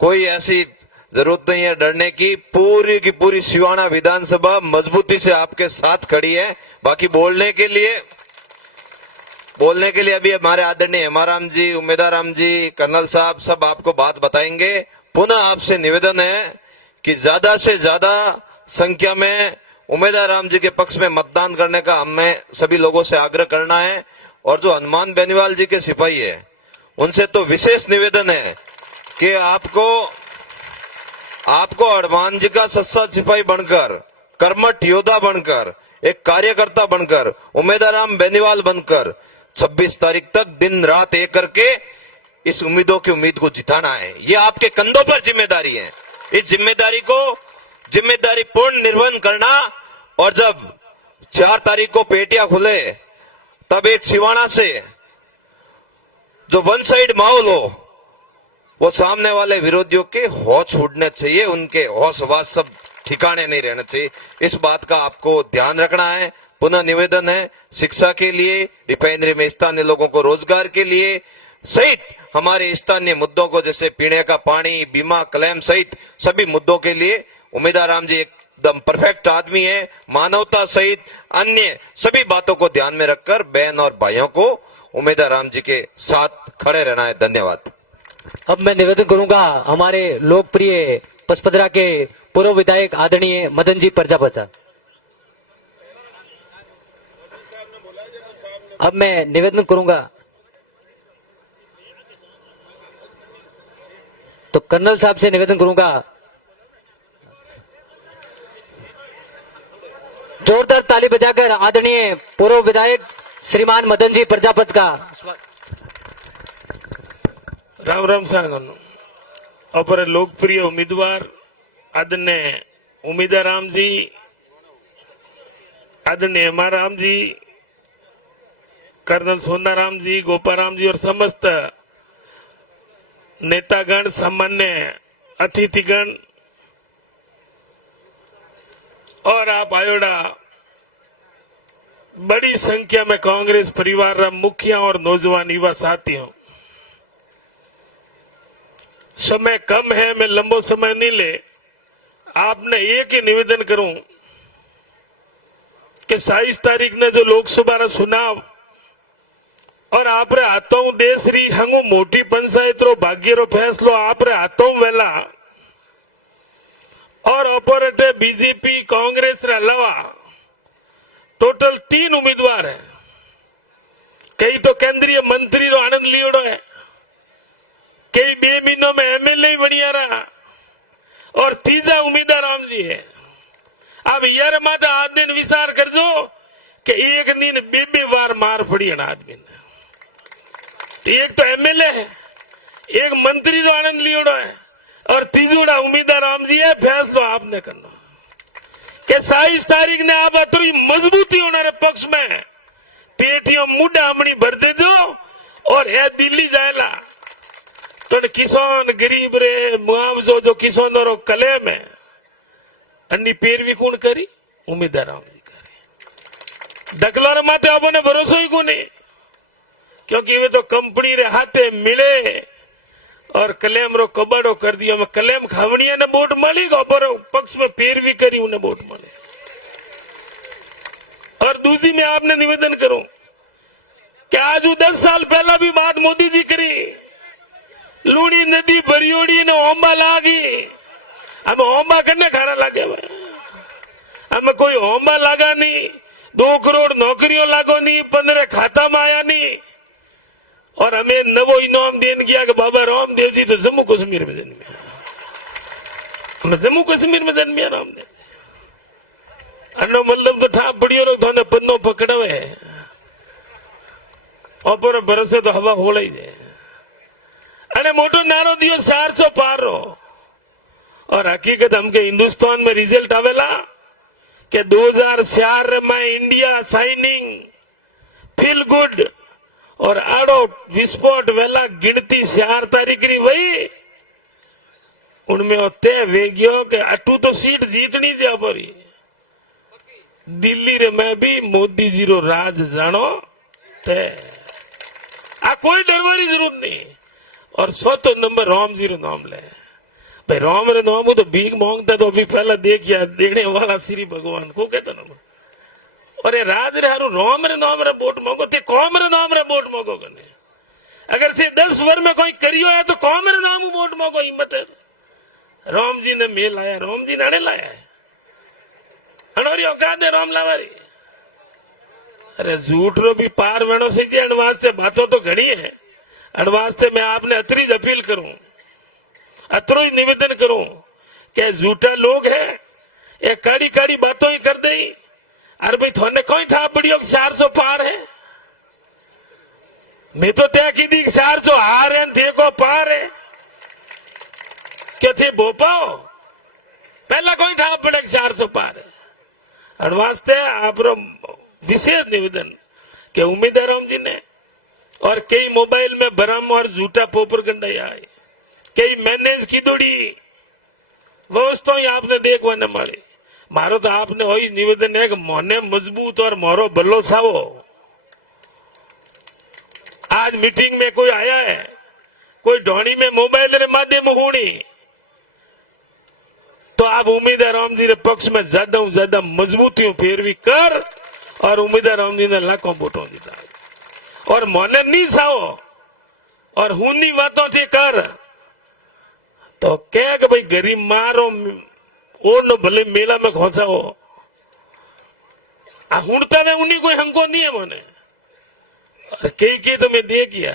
कोई ऐसी जरूरत नहीं है डरने की। पूरी की पूरी सिवाना विधानसभा मजबूती से आपके साथ खड़ी है। बाकी बोलने के लिए अभी हमारे आदरणीय हेमाराम जी, उम्मीदवार राम जी, कर्नल साहब सब आपको बात बताएंगे। पुनः आपसे निवेदन है कि ज्यादा से ज्यादा संख्या में उम्मीदवार राम जी के पक्ष में मतदान करने का हमें सभी लोगों से आग्रह करना है। और जो हनुमान बेनीवाल जी के सिपाही है, उनसे तो विशेष निवेदन है कि आपको हनुमान जी का सच्चा सिपाही बनकर, कर्मठ योद्धा बनकर, एक कार्यकर्ता बनकर, उम्मीदवार राम बेनीवाल बनकर 26 तारीख तक दिन रात एक करके इस उम्मीदों की उम्मीद को जिताना है। ये आपके कंधों पर जिम्मेदारी है। इस जिम्मेदारी पूर्ण निर्वहन करना। और जब 4 तारीख को पेटियां खुले, तब एक सिवाना से जो वन साइड माहौल हो, वो सामने वाले विरोधियों के होश उड़ने चाहिए, उनके होश वास सब ठिकाने नहीं रहना चाहिए। इस बात का आपको ध्यान रखना है। पुनः निवेदन है, शिक्षा के लिए, रिफाइनरी में स्थानीय लोगों को रोजगार के लिए सहित हमारे स्थानीय मुद्दों को, जैसे पीने का पानी, बीमा क्लेम सहित सभी मुद्दों के लिए उम्मीदवार राम जी एकदम परफेक्ट आदमी है। मानवता सहित अन्य सभी बातों को ध्यान में रखकर बहन और भाइयों को उम्मीदवार राम जी के साथ खड़े रहना है। धन्यवाद। अब मैं निवेदन करूंगा हमारे लोकप्रिय पचपदरा के पूर्व विधायक आदरणीय मदन जी प्रजापति। अब मैं निवेदन करूंगा तो कर्नल साहब से निवेदन करूंगा, जोरदार ताली बजाकर आदरणीय पूर्व विधायक श्रीमान मदन जी प्रजापति का राम राम सांगन। अपने लोकप्रिय उम्मीदवार आदरणीय उम्मीदवार राम जी, आदरणीय हेमाराम जी, कर्नल सोनाराम जी, गोपाराम जी और समस्त नेतागण, सामान्य अतिथिगण और आप आयोडा बड़ी संख्या में कांग्रेस परिवार मुखिया और नौजवान युवा साथियों, समय कम है, मैं लंबो समय नहीं ले। आपने एक ही निवेदन करूं कि 27 तारीख ने जो लोकसभा रा चुनाव और आपरे हाथों देश री हंगू मोटी पंचायत रो भाग्य रो फैसलो आपरे हाथों वेला और ऑपरेटे बीजेपी कांग्रेस रे अलावा टोटल 3 उम्मीदवार है। कई तो केंद्रीय मंत्री रो आनंद लियोड़ो है, कई 2 महीनों में एमएलए बनिया रहा और तीजा उम्मीदवार राम जी है। अब यार माता आज दिन विचार कर दो कि एक दिन 2 बार मार पड़ी है आदमी ने। एक तो एमएलए है, एक मंत्री तो आनंद लियोड़ो है और तीजोड़ा उम्मीदवार राम जी है। फैसला आपने करना कि 27 तारीख ने आप अतरी मजबूती होने पक्ष में पेटियों मुड्डा हमनी भर दे दो और है दिल्ली जाएला तो किसान गरीब रे मुआवजो जो किसानों रो कलेम है अन्नी पैरवी कौन करी? उम्मीदवार राम जी करी। दकलार माते आपने भरोसा ही को नहीं। क्योंकि वे तो कंपनी रे हाथे मिले और कलेम रो कबाड़ो कर दिया। मैं कलेम खावणिया ने वोट मળી गो पर पक्ष में पैरवी करी उन्हें वोट मळे। और दूसरी मैं आपने निवेदन करूं कि आज 10 साल पहला भी बात मोदी जी करी, लूणी नदी बरियोड़ी ने ओंबा लागी, हम ओंबा करने खाना लागे, हमें कोई ओंबा लागा नहीं, 2 करोड़ नौकरियों लागो नहीं, 15 खाता में आया नहीं, और हमें नवो इनाम देन किया कि बाबा रामदेव जी तो जम्मू कश्मीर में जन्मे, हम जम्मू कश्मीर में जन्मे रामदेव। अनो मतलब तो था बड़ियों लोग तो पन्नो पकड़वे और बरसे तो हवा होड़ा ही जाए। अने मोटो नारो दियो 400 पार रो, और हकीकत हमके हिंदुस्तान में रिजल्ट आवेला कि 2004 में इंडिया साइनिंग फील गुड और आड़ो विस्फोट वेला गिनती 4 तारीख री वही उनमें तय वे गयो कि अटू तो सीट जीतनी जा परी। दिल्ली रे में भी मोदी जी रो राज जानो तय, आ कोई डरवारी जरूरत नहीं। और 100 नंबर राम जी रो नाम ले भाई, राम रे नाम तो भीख मांगता तो अभी पहला देखिया देने वाला श्री भगवान को कहता ना। अरे राज रे हारू राम रे नाम रे वोट मांगो ते कौम रे नाम रे वोट मांगो कने। अगर से 10 वर्ष में कोई करियो है तो कौम रे नाम वोट मांगो, हिम्मत है। राम जी ने मेल आया, राम जी ने लाया है, अनोरी औकात है राम लावारी। अरे झूठ रो भी पार वेणो से जी अनवास्ते बातों तो घनी है। अनवास्ते मैं आपने अतरी अपील करूं, अतरो ही निवेदन करूं कि झूठे लोग हैं, ये काड़ी काड़ी बातों ही कर दई। अरे भाई थोने कोई था बड़ियों 400 पार है, मैं तो त्या की दी 400 हार है, थे को पार है, क्यों थे भोपाओ पहला कोई था बड़े 400 पार है। अनवास्ते आप विशेष निवेदन के उम्मीदवारों जी ने और कई मोबाइल में भरम और झूठा पोपरगंडा आए, कई मैनेज की दौड़ी व्यवस्था आपने देखवाने मળી। मारो तो आपने वही निवेदन है कि मोने मजबूत और मोरो बल्लो सावो। आज मीटिंग में कोई आया है, कोई ढोनी में मोबाइल रे माध्यम हुणी, तो आप उम्मीदवार राम जी के पक्ष में ज्यादा मजबूती पैरवी कर और उम्मीदवार राम जी ने लाखों वोटों जीता। और मोने नहीं सावो और हुनी बातों थी कर तो कह कि भाई गरीब मारो और न भले मेला में खोसा हो, हुड़ता ने उन्हीं कोई हमको नहीं है मोने। और कई तो मैं देख गया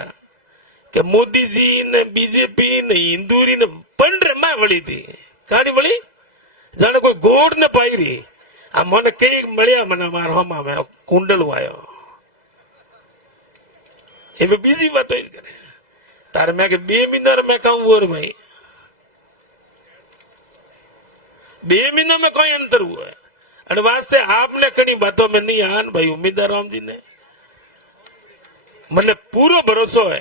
कि मोदी जी ने बीजेपी ने हिंदूरी ने पंड्रे में वड़ी थी, कहानी बड़ी जाने कोई गोड़ ने पाई रही। आ मन कई मळिया मना मार होमा में कुंडल आयो, ये बीजी बात करे तार मैं के 2 महीना में कहूं और भाई 2 महीनों में कोई अंतर हुआ है। और वास्ते आपने कई बातों में नहीं आन भाई उम्मीदवार राम जी ने મને પૂરો ભરોસો है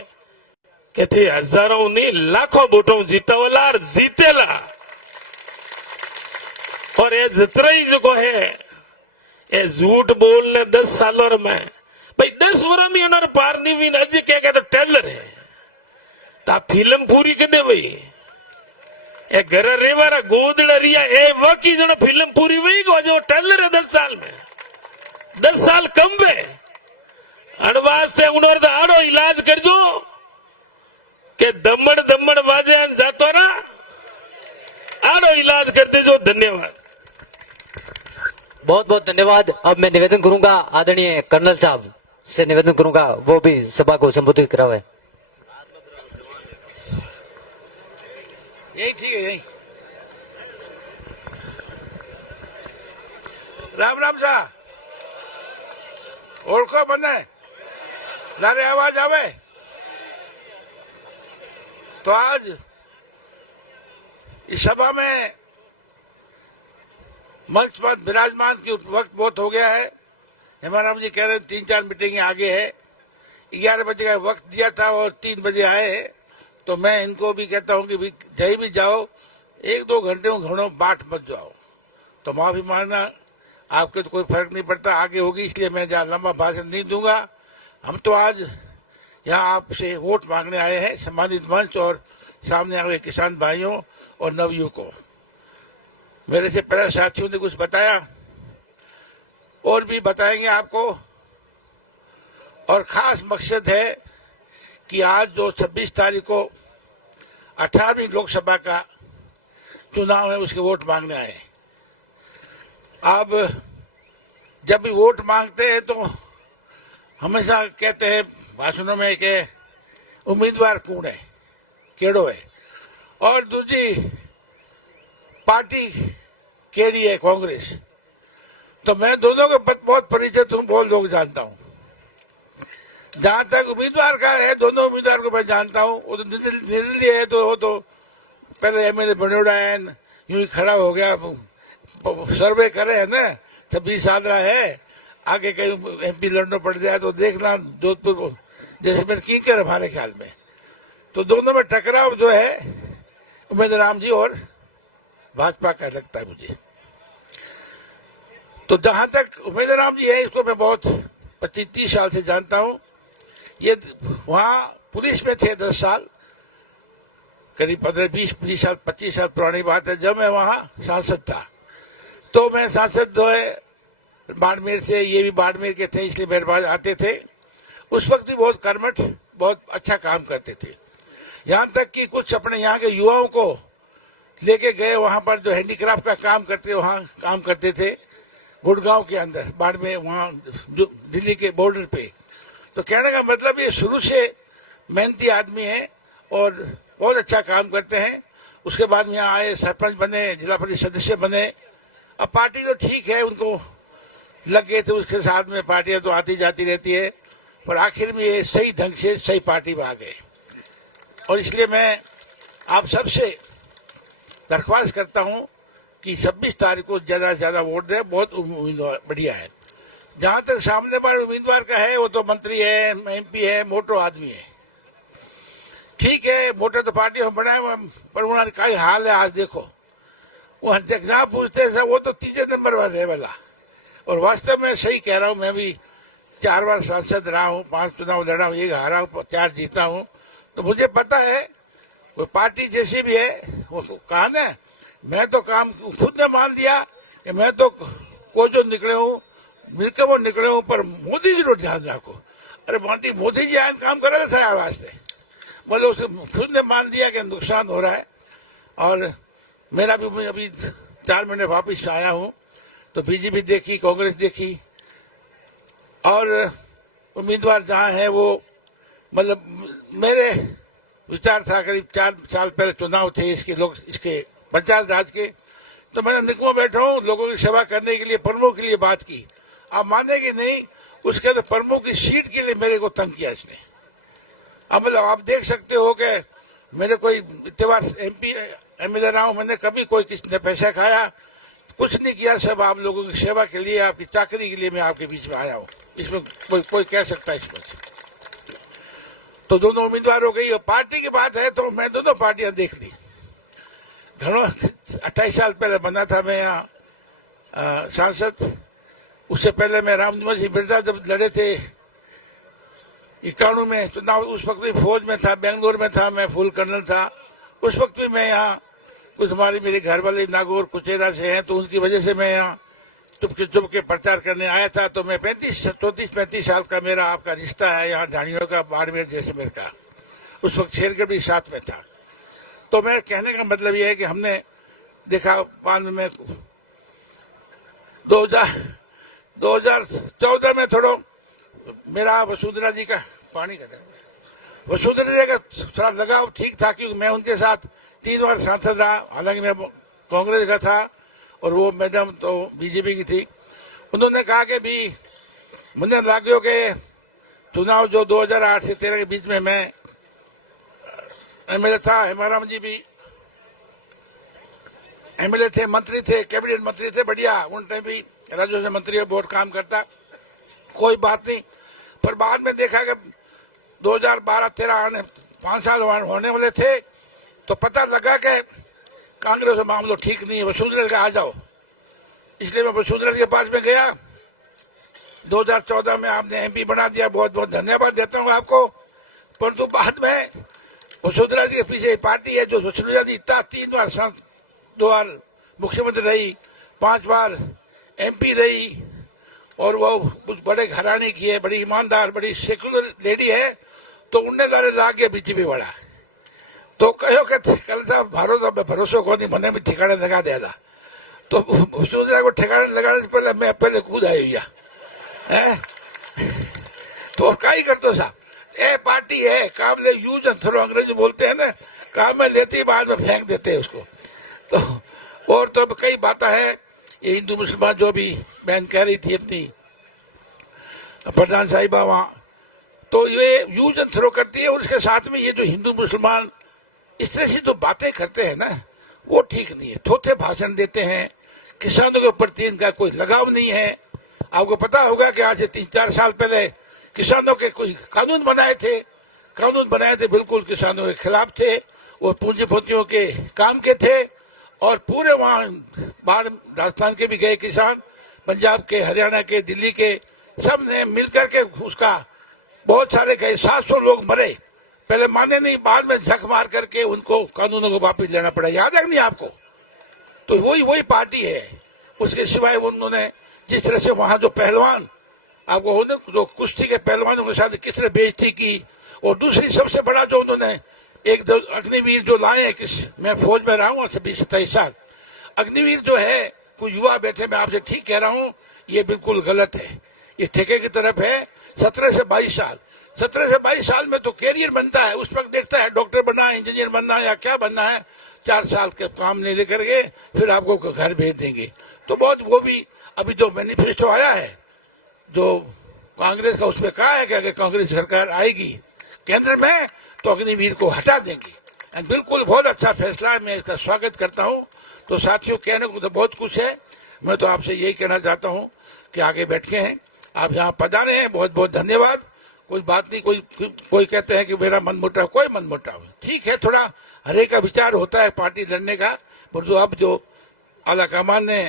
કે તે હજારો ની લાખો વોટો જીતાવેલા और जीतेला। और ये जितराई जो है ये झूठ बोलने 10 सालों में भाई 10 वर्ष में उन्होंने पार नहीं हुई। अजी क्या कहते टेलर है ता फिल्म पूरी कर दे भाई, ए घर रेवारा गोदड़ा रिया ए वकी जो फिल्म पूरी हुई को जो टेलर है 10 साल में 10 साल कम पे अनवास्ते उन्होंने आड़ो इलाज कर जो के दमड़ बाजे जातो ना आड़ो इलाज करते जो। धन्यवाद, बहुत बहुत धन्यवाद। अब मैं निवेदन करूंगा आदरणीय कर्नल साहब से निवेदन करूंगा वो भी सभा को संबोधित करावे। यही ठीक है, यही राम साहब ओळखो बने लारे आवाज आवे तो आज इस सभा में मंच पर विराजमान की वक्त बहुत हो गया है। हेमाराम जी कह रहे 3-4 मीटिंग आगे है, 11 बजे का वक्त दिया था और 3 बजे आए हैं। तो मैं इनको भी कहता हूं कि जय भी जाओ 1-2 घंटे घणो बाट मत जाओ। तो माफी मांगना, आपके तो कोई फर्क नहीं पड़ता, आगे होगी इसलिए मैं लंबा भाषण नहीं दूंगा। हम तो आज यहाँ आपसे वोट मांगने आए हैं, सम्मानित मंच और सामने आए किसान भाइयों और नवयुवकों। मेरे से पहले साथियों ने कुछ बताया और भी बताएंगे आपको, और खास मकसद है कि आज जो 26 तारीख को 18वीं लोकसभा का चुनाव है उसके वोट मांगने आए। अब जब भी वोट मांगते हैं तो हमेशा कहते हैं भाषणों में कि उम्मीदवार कौन है, केड़ो है, और दूसरी पार्टी केड़ी है, कांग्रेस। तो मैं दोनों के बहुत परिचित हूँ, बहुत लोग जानता हूँ। जहां तक उम्मीदवार का है, दोनों उम्मीदवार को मैं जानता हूँ। वो तो निर्दलीय है, तो वो तो पहले एमएलए बनोड़ा है, यूं ही खड़ा हो गया, सर्वे करे है ना, 26 साल रहा है, आगे कहीं एमपी लड़ना पड़ जाए तो देखना जोधपुर जैसे मैंने की कर हमारे ख्याल में। तो दोनों में टकराव जो है उमेदवार राम जी और भाजपा का लगता है मुझे। तो जहां तक उमेदवार राम जी है, इसको मैं बहुत 25-30 साल से जानता हूं। ये वहां पुलिस में थे 10 साल, करीब 15-20 साल 25 साल पुरानी बात है, जब मैं वहां सांसद था। तो मैं सांसद जो है बाड़मेर से, ये भी बाड़मेर के थे, इसलिए मेरे पास आते थे। उस वक्त भी बहुत कर्मठ, बहुत अच्छा काम करते थे। यहाँ तक कि कुछ अपने यहाँ के युवाओं को लेके गए, वहां पर जो हैंडीक्राफ्ट का काम करते, वहां काम करते थे गुड़गांव के अंदर, बाड़मेर, वहां दिल्ली के बॉर्डर पे। तो कहने का मतलब ये शुरू से मेहनती आदमी है और बहुत अच्छा काम करते हैं। उसके बाद यहाँ आए, सरपंच बने, जिला परिषद सदस्य बने। अब पार्टी तो ठीक है, उनको लग गए थे उसके साथ में, पार्टियां तो आती जाती रहती है, पर आखिर में ये सही ढंग से सही पार्टी में आ गए। और इसलिए मैं आप सबसे दरख्वास्त करता हूं कि 26 तारीख को ज्यादा से ज्यादा वोट दें, बहुत उम्मीदवार बढ़िया है। जहां तक सामने वाले उम्मीदवार का है, वो तो मंत्री है, एमपी है, मोटो आदमी है, ठीक है, मोटे तो पार्टी में बनाए, पर उन्होंने कई हाल है आज देखो, वो ना पूछते हैं, वो तो तीसरे नंबर पर रहे वाला। और वास्तव में सही कह रहा हूं, मैं भी 4 बार सांसद रहा हूं, 5 चुनाव लड़ा हूं, 1 हारा हूं, 4 जीता हूं। तो मुझे पता है कोई पार्टी जैसी भी है, वो कहा ना, मैं तो काम खुद ने मान लिया कि मैं तो को जो निकले हूँ, मिलकर वो निकले हूँ, पर मोदी जी को ध्यान रखो। अरे बांटी, मोदी जी आए काम करे सारे वास्ते, मतलब उसे खुद ने मान लिया कि नुकसान हो रहा है। और मेरा भी, मैं अभी 4 महीने वापिस आया हूँ, तो बीजेपी देखी, कांग्रेस देखी, और उम्मीदवार जहाँ है वो, मतलब मेरे विचार था, करीब 4 साल पहले चुनाव थे इसके, लोग इसके पंचायत राज के, तो मैं निकम बैठा हूँ लोगों की सेवा करने के लिए, प्रमुख के लिए बात की। आप मानेगी नहीं, उसके तो प्रमुख की सीट के लिए मेरे को तंग किया इसने। अब मतलब आप देख सकते हो कि मेरे कोई इतवार एमपी एमएलए रहा हूं, मैंने कभी कोई किसी ने पैसा खाया, कुछ नहीं किया, सब आप लोगों की सेवा के लिए, आपकी चाकरी के लिए मैं आपके बीच में आया हूं। इसमें कोई कह सकता है इसमें। तो दोनों उम्मीदवार हो गई, और पार्टी की बात है तो मैं दोनों पार्टियां देख ली। घणों 28 साल पहले बना था मैं यहाँ सांसद। उससे पहले मैं रामनिवास जी बिरला जब लड़े थे 91 में चुनाव, उस वक्त भी फौज में था, बेंगलोर में था, मैं फुल कर्नल था। उस वक्त भी मैं यहाँ, कुछ हमारे मेरे घर वाले नागौर कुचेरा से हैं, तो उनकी वजह से मैं यहाँ चुप के प्रचार करने आया था। तो मैं 34-35 साल का मेरा आपका रिश्ता है यहाँ ढाणियों का, बाड़मेर जैसलमेर का। उस वक्त शेरगढ़ भी साथ में था। तो मेरे कहने का मतलब यह है कि हमने देखा 5 में 2014 में थोड़ा मेरा वसुंधरा जी का वसुंधरा जी का थोड़ा लगाव ठीक था, क्योंकि मैं उनके साथ 3 बार सांसद रहा। हालांकि मैं कांग्रेस का था और वो मैडम तो बीजेपी की थी। उन्होंने कहा कि भी मुझे लगे कि चुनाव जो 2008 से 13 के बीच में मैं एमएलए था, हेमाराम जी भी एमएलए थे, मंत्री थे, कैबिनेट मंत्री थे, बढ़िया, उन टाइम भी राजस्व मंत्री बहुत काम करता, कोई बात नहीं। पर बाद में देखा कि 2012-13 5 साल होने वाले थे, तो पता लगा कि कांग्रेस का मामला ठीक नहीं है, वसुंधरा के आ जाओ। इसलिए मैं वसुंधरा के पास में गया। 2014 में आपने एमपी बना दिया, बहुत बहुत धन्यवाद देता हूँ आपको। परंतु बाद में वसुंधरा जी के पीछे पार्टी है जो वसुंधरा जी 2 बार मुख्यमंत्री रही, 5 बार MP रही, और वो कुछ बड़े घराने की है, बड़ी ईमानदार, बड़ी सेकुलर लेडी है, तो उनने दारे लागे बीजेपी वाला तो कहो कि कल साहब भरोसो को नहीं मने में ठिकाने लगा देगा, तो वसुंधरा को ठिकाने लगाने से पहले मैं पहले कूद आई भैया है। तो क्या ही करते साहब, ये पार्टी है काम ले यूज एंड थ्रो, अंग्रेजी बोलते हैं ना, काम में लेते ही बाद में फेंक देते हैं उसको। तो और तो कई बातें हैं, ये हिंदू मुसलमान जो भी बहन कह रही थी अपनी प्रधान साहिबा वहां, तो ये यूज एंड थ्रो करती है, और उसके साथ में ये जो हिंदू मुसलमान इस तरह से जो बातें करते हैं ना, वो ठीक नहीं है। थोथे भाषण देते हैं, किसानों के प्रति इनका कोई लगाव नहीं है। आपको पता होगा कि आज से 3-4 साल पहले किसानों के कोई कानून बनाए थे बिल्कुल किसानों के खिलाफ थे, वो पूंजीपतियों के काम के थे, और पूरे वहां बाहर राजस्थान के भी गए किसान, पंजाब के, हरियाणा के, दिल्ली के, सब ने मिलकर के उसका बहुत सारे गए, 700 लोग मरे, पहले माने नहीं, बाद में झक मार करके उनको कानूनों को वापिस लेना पड़ा, याद है नहीं आपको? तो वही पार्टी है। उसके सिवाय उन्होंने जिस तरह से वहां जो पहलवान आपको जो कुश्ती के पहलवानों के साथ किस तरह बेइज्जती की, और दूसरी सबसे बड़ा जो उन्होंने एक दो अग्निवीर जो लाए हैं, मैं फौज में रहा हूँ 26-27 साल, अग्निवीर जो है कोई युवा बैठे, मैं आपसे ठीक कह रहा हूँ, ये बिल्कुल गलत है, ये ठेके की तरफ है। 17 से 22 साल में तो कैरियर बनता है, उस वक्त देखता है डॉक्टर बनना है, इंजीनियर बनना है, या क्या बनना है, 4 साल के काम नहीं लेकर के फिर आपको घर भेज देंगे। तो बहुत वो भी अभी जो मैनिफेस्टो आया है जो कांग्रेस का, उसमें कहा है कि अगर कांग्रेस सरकार आएगी केंद्र में तो अग्निवीर को हटा देंगे, एंड बिल्कुल बहुत अच्छा फैसला है, मैं इसका स्वागत करता हूं। तो साथियों, कहने को तो बहुत कुछ है, मैं तो आपसे यही कहना चाहता हूं कि आगे बैठे हैं, आप यहाँ पधारे हैं, बहुत बहुत धन्यवाद। कोई बात नहीं, कोई कहते हैं कि मेरा मन मुटाव, कोई मन मुटाव ठीक है, थोड़ा हरे का विचार होता है पार्टी लड़ने का, पर जो अब जो आला कमान ने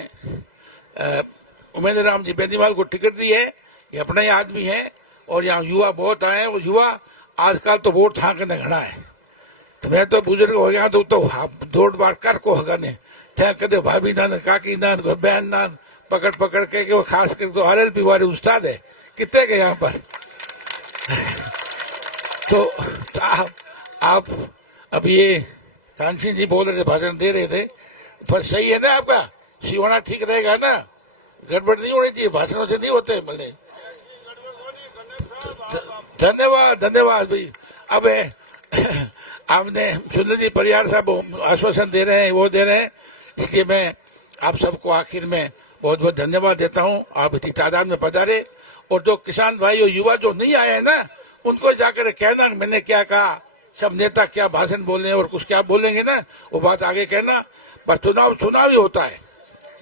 उमेदवार राम जी बेनीवाल को टिकट दी है, ये अपना ही आदमी है, और यहाँ युवा बहुत आए हैं, और युवा आजकल तो वोट थाकने घना है। तो मैं तो बुजुर्ग हो गया तो 2 बार कर को हगाने कदे भाभी नान, काकी नान, बहन नान पकड़ के वो खास कर तो RLP वाले उस्ताद है, कितने के यहाँ पर। तो आप अब ये कांसी जी बोल रहे थे, भाषण दे रहे थे, पर सही है ना आपका, सिवाना ठीक रहेगा ना, गड़बड़ नहीं होनी चाहिए, भाषणों से नहीं होते मिले। धन्यवाद भाई। अब आपने सुंदर जी परिवार साहब आश्वासन दे रहे हैं, वो दे रहे हैं, इसलिए मैं आप सबको आखिर में बहुत बहुत धन्यवाद देता हूँ। आप इतनी तादाद में पधारे, और जो किसान भाई और युवा जो नहीं आए हैं ना, उनको जाकर कहना मैंने क्या कहा, सब नेता क्या भाषण बोले और कुछ क्या बोलेंगे ना, वो बात आगे कहना। पर चुनाव ही होता है,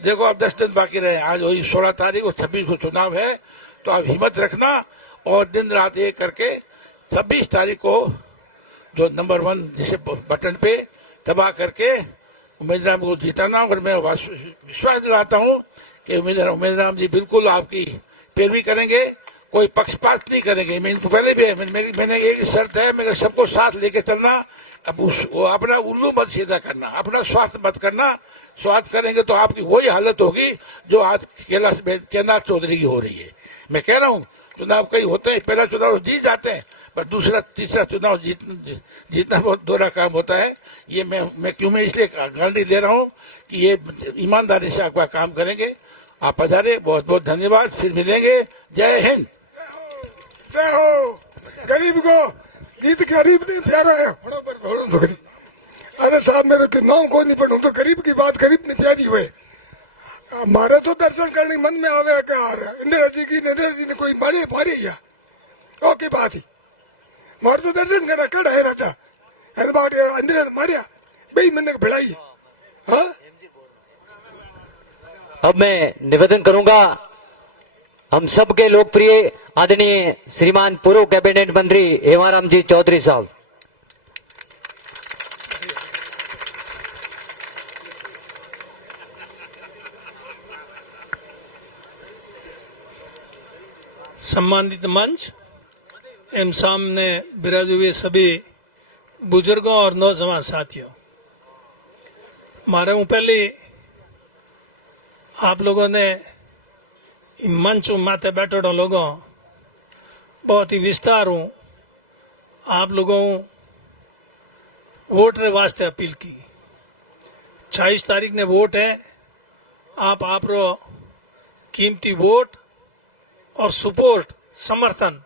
देखो अब 10 दिन बाकी रहे, आज वही 16 तारीख और 26 को चुनाव है, तो आप हिम्मत रखना और दिन रात एक करके 26 तारीख को जो नंबर 1 जिसे बटन पे दबा करके उमेदवार को जिताना। और मैं विश्वास दिलाता हूँ कि उमेदवार जी बिल्कुल आपकी पैरवी करेंगे, कोई पक्षपात नहीं करेंगे। मैं इनको पहले भी मैंने एक शर्त है, मेरे सबको साथ लेके चलना, अब वो अपना उल्लू मत सीधा करना, अपना स्वार्थ मत करना। स्वार्थ करेंगे तो आपकी वही हालत होगी जो आज कैलाश चौधरी की हो रही है। मैं कह रहा हूँ चुनाव कई होते हैं, पहला चुनाव जीत जाते हैं, पर दूसरा तीसरा चुनाव जीतना बहुत दोहरा काम होता है। ये मैं इसलिए गारंटी दे रहा हूँ कि ये ईमानदारी से आपका काम करेंगे। आप पधारे, बहुत बहुत धन्यवाद, फिर मिलेंगे। जय हिंद, जय हो। गरीब को गीत गरीब नहीं प्यारा है, अरे साहब मेरे के नाम को नहीं पढ़ू तो गरीब की बात गरीब नहीं प्यारी हुए। हमारे तो दर्शन करने मन में आवे इंदिरा जी ने कोई मारे पारी या ओ की बात ही मारे तो दर्शन करना कड़ है रहता इंदिरा मारिया बई मैंने भिड़ाई। हाँ, अब मैं निवेदन करूंगा हम सबके लोकप्रिय आदरणीय श्रीमान पूर्व कैबिनेट मंत्री हेमाराम जी चौधरी साहब। सम्मानित मंच, एम सामने विराजे हुए सभी बुजुर्गों और नौजवान साथियों, मारे हूं पहले आप लोगों ने मंच माथे बैठो लोगों बहुत ही विस्तार हूं आप लोगों वोट रे वास्ते अपील की। 26 तारीख ने वोट है, आप रो कीमती वोट और सपोर्ट समर्थन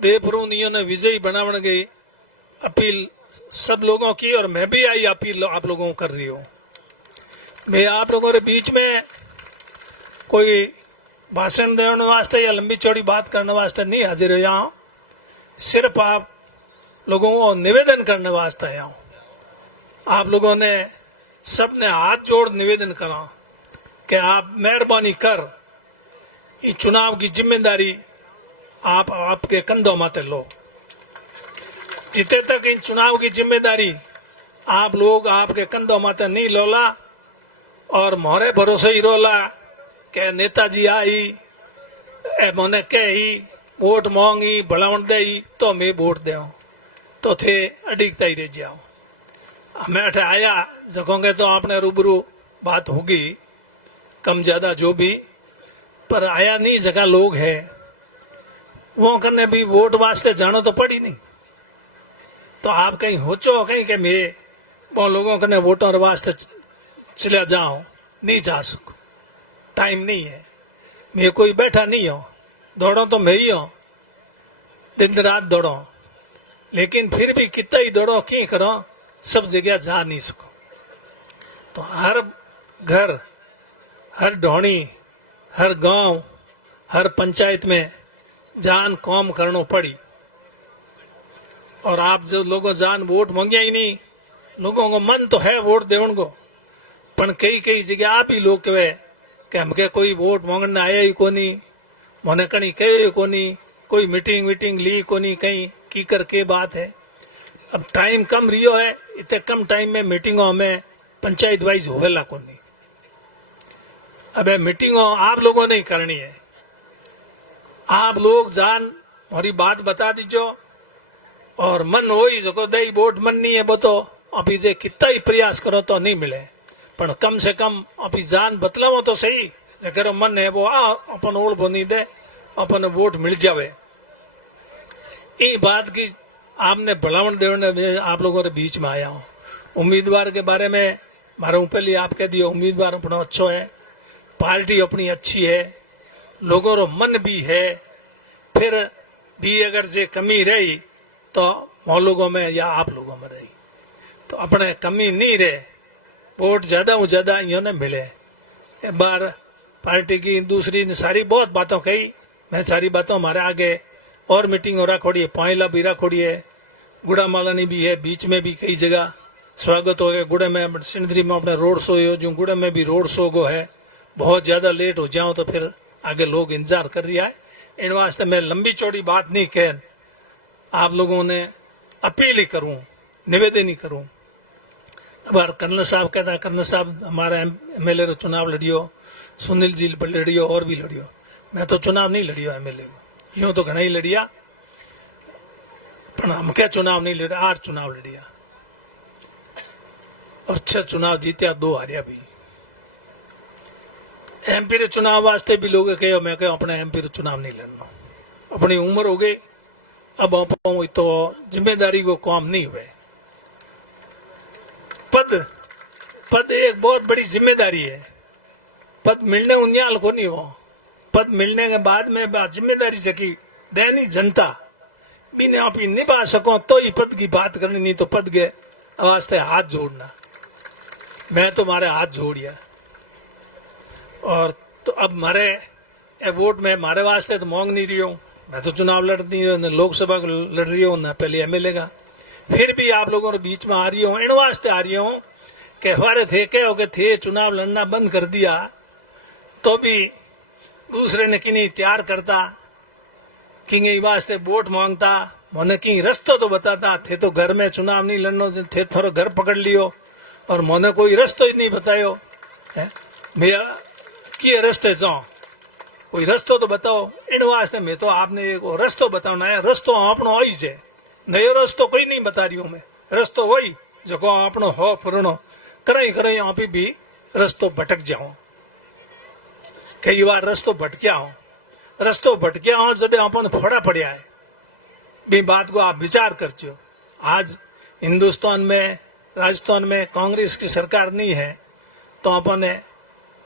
देवरू ने विजयी बनाने की अपील सब लोगों की, और मैं भी आई अपील आप लोगों को कर रही हूं। मैं आप लोगों के बीच में कोई भाषण देने वास्ते या लंबी चौड़ी बात करने वास्ते नहीं हाजिर हुआ हूं, सिर्फ आप लोगों को निवेदन करने वास्ते आया हूं। आप लोगों ने सबने हाथ जोड़ निवेदन करा कि आप मेहरबानी कर इस चुनाव की जिम्मेदारी आप आपके कंधों माथे लो। जिते तक इन चुनाव की जिम्मेदारी आप लोग आपके कंधों माथे नहीं लोला और मोरे भरोसे ही रोला के नेताजी आई मोने कही वोट मांगी भलावण दे तो मैं वोट दे तो थे अडिगता ही रह जाओ। मैं अठे आया जगोंगे तो आपने रूबरू बात होगी कम ज्यादा जो भी, पर आया नहीं जगह लोग है वो करने भी वोट वास्ते जानो तो पड़ी नहीं। तो आप कहीं होचो कहीं के मैं वो लोगों कने वोटों वास्ते चला जाऊं, नहीं जा सकूं, टाइम नहीं है। मैं कोई बैठा नहीं हो, दौड़ो तो मैं ही हूं, दिन रात दौड़ो, लेकिन फिर भी कितना ही दौड़ो की करो सब जगह जा नहीं सको। तो हर घर, हर ढोणी, हर गांव, हर पंचायत में जान कौम करनो पड़ी। और आप जो लोगों जान वोट मांगिया ही नहीं, लोगों को मन तो है वोट देवन को, पर कई कई जगह आप ही लोग कहे कि हमके कोई वोट मांगने आया ही कोनी, मोने कहीं कहे कोनी, कोई मीटिंग वीटिंग ली कोनी, कहीं की करके बात है। अब टाइम कम रियो है, इतने कम टाइम में मीटिंगों में पंचायत वाइज होवेला कोनी। अब मीटिंगों आप लोगों ने ही करनी है। आप लोग जान हमारी बात बता दीजो और मन हो ही जो दई वोट मन नहीं है वो तो अभी जे कितना ही प्रयास करो तो नहीं मिले, पर कम से कम अभी जान बतलावो तो सही, जगह मन है वो अपन ओढ़ बोनी दे अपन वोट मिल जावे। ये बात की आपने भलावण देवने आप लोगों के बीच में आया हूं। उम्मीदवार के बारे में मारे पहले आप कह दियो उम्मीदवार अपना अच्छो है, पार्टी अपनी अच्छी है, लोगों रो मन भी है, फिर भी अगर जे कमी रही तो हम लोगों में या आप लोगों में रही तो अपने कमी नहीं रहे, वोट ज्यादा से ज्यादा इन्होंने मिले। एक बार पार्टी की दूसरी ने सारी बहुत बातों कही, मैं सारी बातों हमारे आगे और मीटिंग हो रखोड़ी है, पाइला भी रखोड़ी है, गुड़ा मालानी भी है, बीच में भी कई जगह स्वागत हो गया। गुड़े में सिंदरी में अपने रोड शो हो जो गुड़े में भी रोड शो को है, बहुत ज्यादा लेट हो जाऊं तो फिर आगे लोग इंतजार कर रहा है। इन वास्ते मैं लंबी चौड़ी बात नहीं कह, आप लोगों ने अपील ही करूं, निवेदन ही करूं। बार कर्नल साहब कहता, कर्नल साहब हमारा एमएलए रो चुनाव लड़ियो, सुनील जी लड़ियो और भी लड़ियो। मैं तो चुनाव नहीं लड़ियो एमएलए को, यूं तो घना ही लड़िया, पर हम क्या चुनाव नहीं लड़िया, 8 चुनाव लड़िया और 6 चुनाव जीत्या, 2 हारिया भी। एमपी रे चुनाव वास्ते भी लोग कहो, मैं कहो अपने एमपी रे चुनाव नहीं लड़ना, अपनी उम्र हो गई, अब आप तो जिम्मेदारी को काम नहीं हुए। पद एक बहुत बड़ी जिम्मेदारी है, पद मिलने उन्याल को नहीं हो, पद मिलने के बाद में जिम्मेदारी से की दैनिक जनता बिने आप ही निभा सको तो ही पद की बात करनी, नहीं तो पद के वास्ते हाथ जोड़ना। मैं तो मारे हाथ जोड़िया और तो अब मारे वोट में मारे वास्ते तो मांग नहीं रही हूँ, मैं तो चुनाव लड़ नहीं रही हूँ, लोकसभा को लड़ रही हूँ ना पहले एमएलए का, फिर भी आप लोगों के बीच में आ रही हूँ, इन वास्ते आ रही हूँ कि हमारे थे क्या हो गए थे चुनाव लड़ना बंद कर दिया तो भी दूसरे ने कि नहीं तैयार करता कि वास्ते वोट मांगता, मोने की रस्तो तो बताता थे, तो घर में चुनाव नहीं लड़नो थे, थोड़ा घर पकड़ लियो और मोने कोई रस्तो ही नहीं बतायो। मैं कि रस्ते जाऊं कोई रस्तो तो बताओ। इन वास्ते मैं तो आपने एक रस्तो बताना है। रस्तो आपनो आई से नयो रस्तो कोई नहीं बता रही हूं मैं। रस्तो वही जो आपनो हो पुरानो करे आप भी रस्तो भटक जाओ। कई बार रस्तो भटक्या हो जब अपन फोड़ा पड़िया है बी बात को आप विचार करते हो। आज हिंदुस्तान में राजस्थान में कांग्रेस की सरकार नहीं है तो अपन ने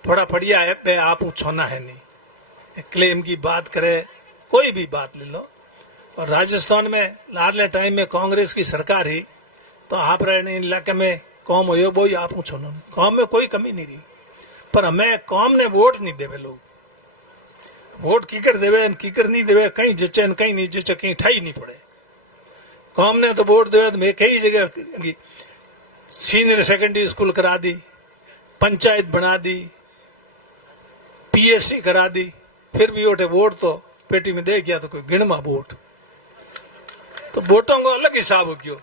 थोड़ा पड़िया है पे आप छोना है नहीं। क्लेम की बात करे कोई भी बात ले लो। और राजस्थान में लाडले टाइम में कांग्रेस की सरकार ही तो आप रहने इलाके में कौम हो वो ही आप छोनो। कौम में कोई कमी नहीं रही पर हमें कौम ने वोट नहीं देवे। लोग वोट कीकर देवे कीकर नहीं देवे कहीं जचे कहीं नहीं जचे कहीं ठाई नहीं पड़े। कौम ने तो वोट देवे तो मैं कई जगह सीनियर सेकेंडरी स्कूल करा दी, पंचायत बना दी, पीएससी करा दी, फिर भी वोट तो पेटी में दे गया तो कोई गिणमा वोट। तो वोटों को अलग हिसाब हो गयो।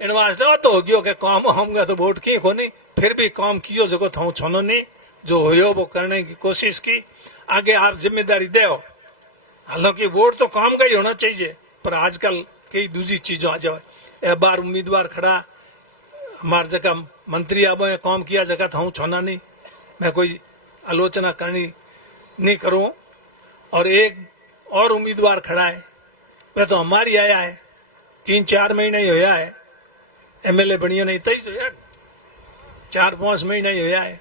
इन वास्ते तो हो गयो कि काम होगा तो वोट की को नहीं फिर भी काम कियो जो था छोनो नहीं जो हो वो करने की कोशिश की। आगे आप जिम्मेदारी दे। हालांकि वोट तो काम का ही होना चाहिए पर आजकल कई दूसरी चीजों आ जाए। एक बार उम्मीदवार खड़ा हमारे जगह मंत्री अब काम किया जगह था छोना नहीं। मैं कोई आलोचना करनी नहीं करूं। और एक और उम्मीदवार खड़ा है वह तो हमारी आया है 3-4 महीने ही होया है। एमएलए बनियो नहीं 4-5 महीने ही होया है।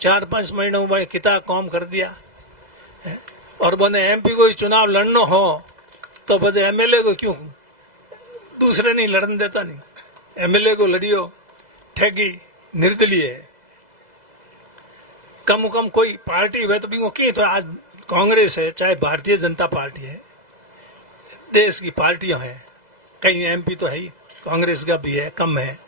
4-5 महीनों में कितना काम कर दिया। और बने एमपी को चुनाव लड़ना हो तो बदे एमएलए को क्यों दूसरे नहीं लड़ने देता। नहीं एमएलए को लड़ियो ठगी निर्दलीय है। कम कम कोई पार्टी हुए तो भी वो की तो आज कांग्रेस है चाहे भारतीय जनता पार्टी है देश की पार्टियां हैं। कई एमपी तो है ही कांग्रेस का भी है कम है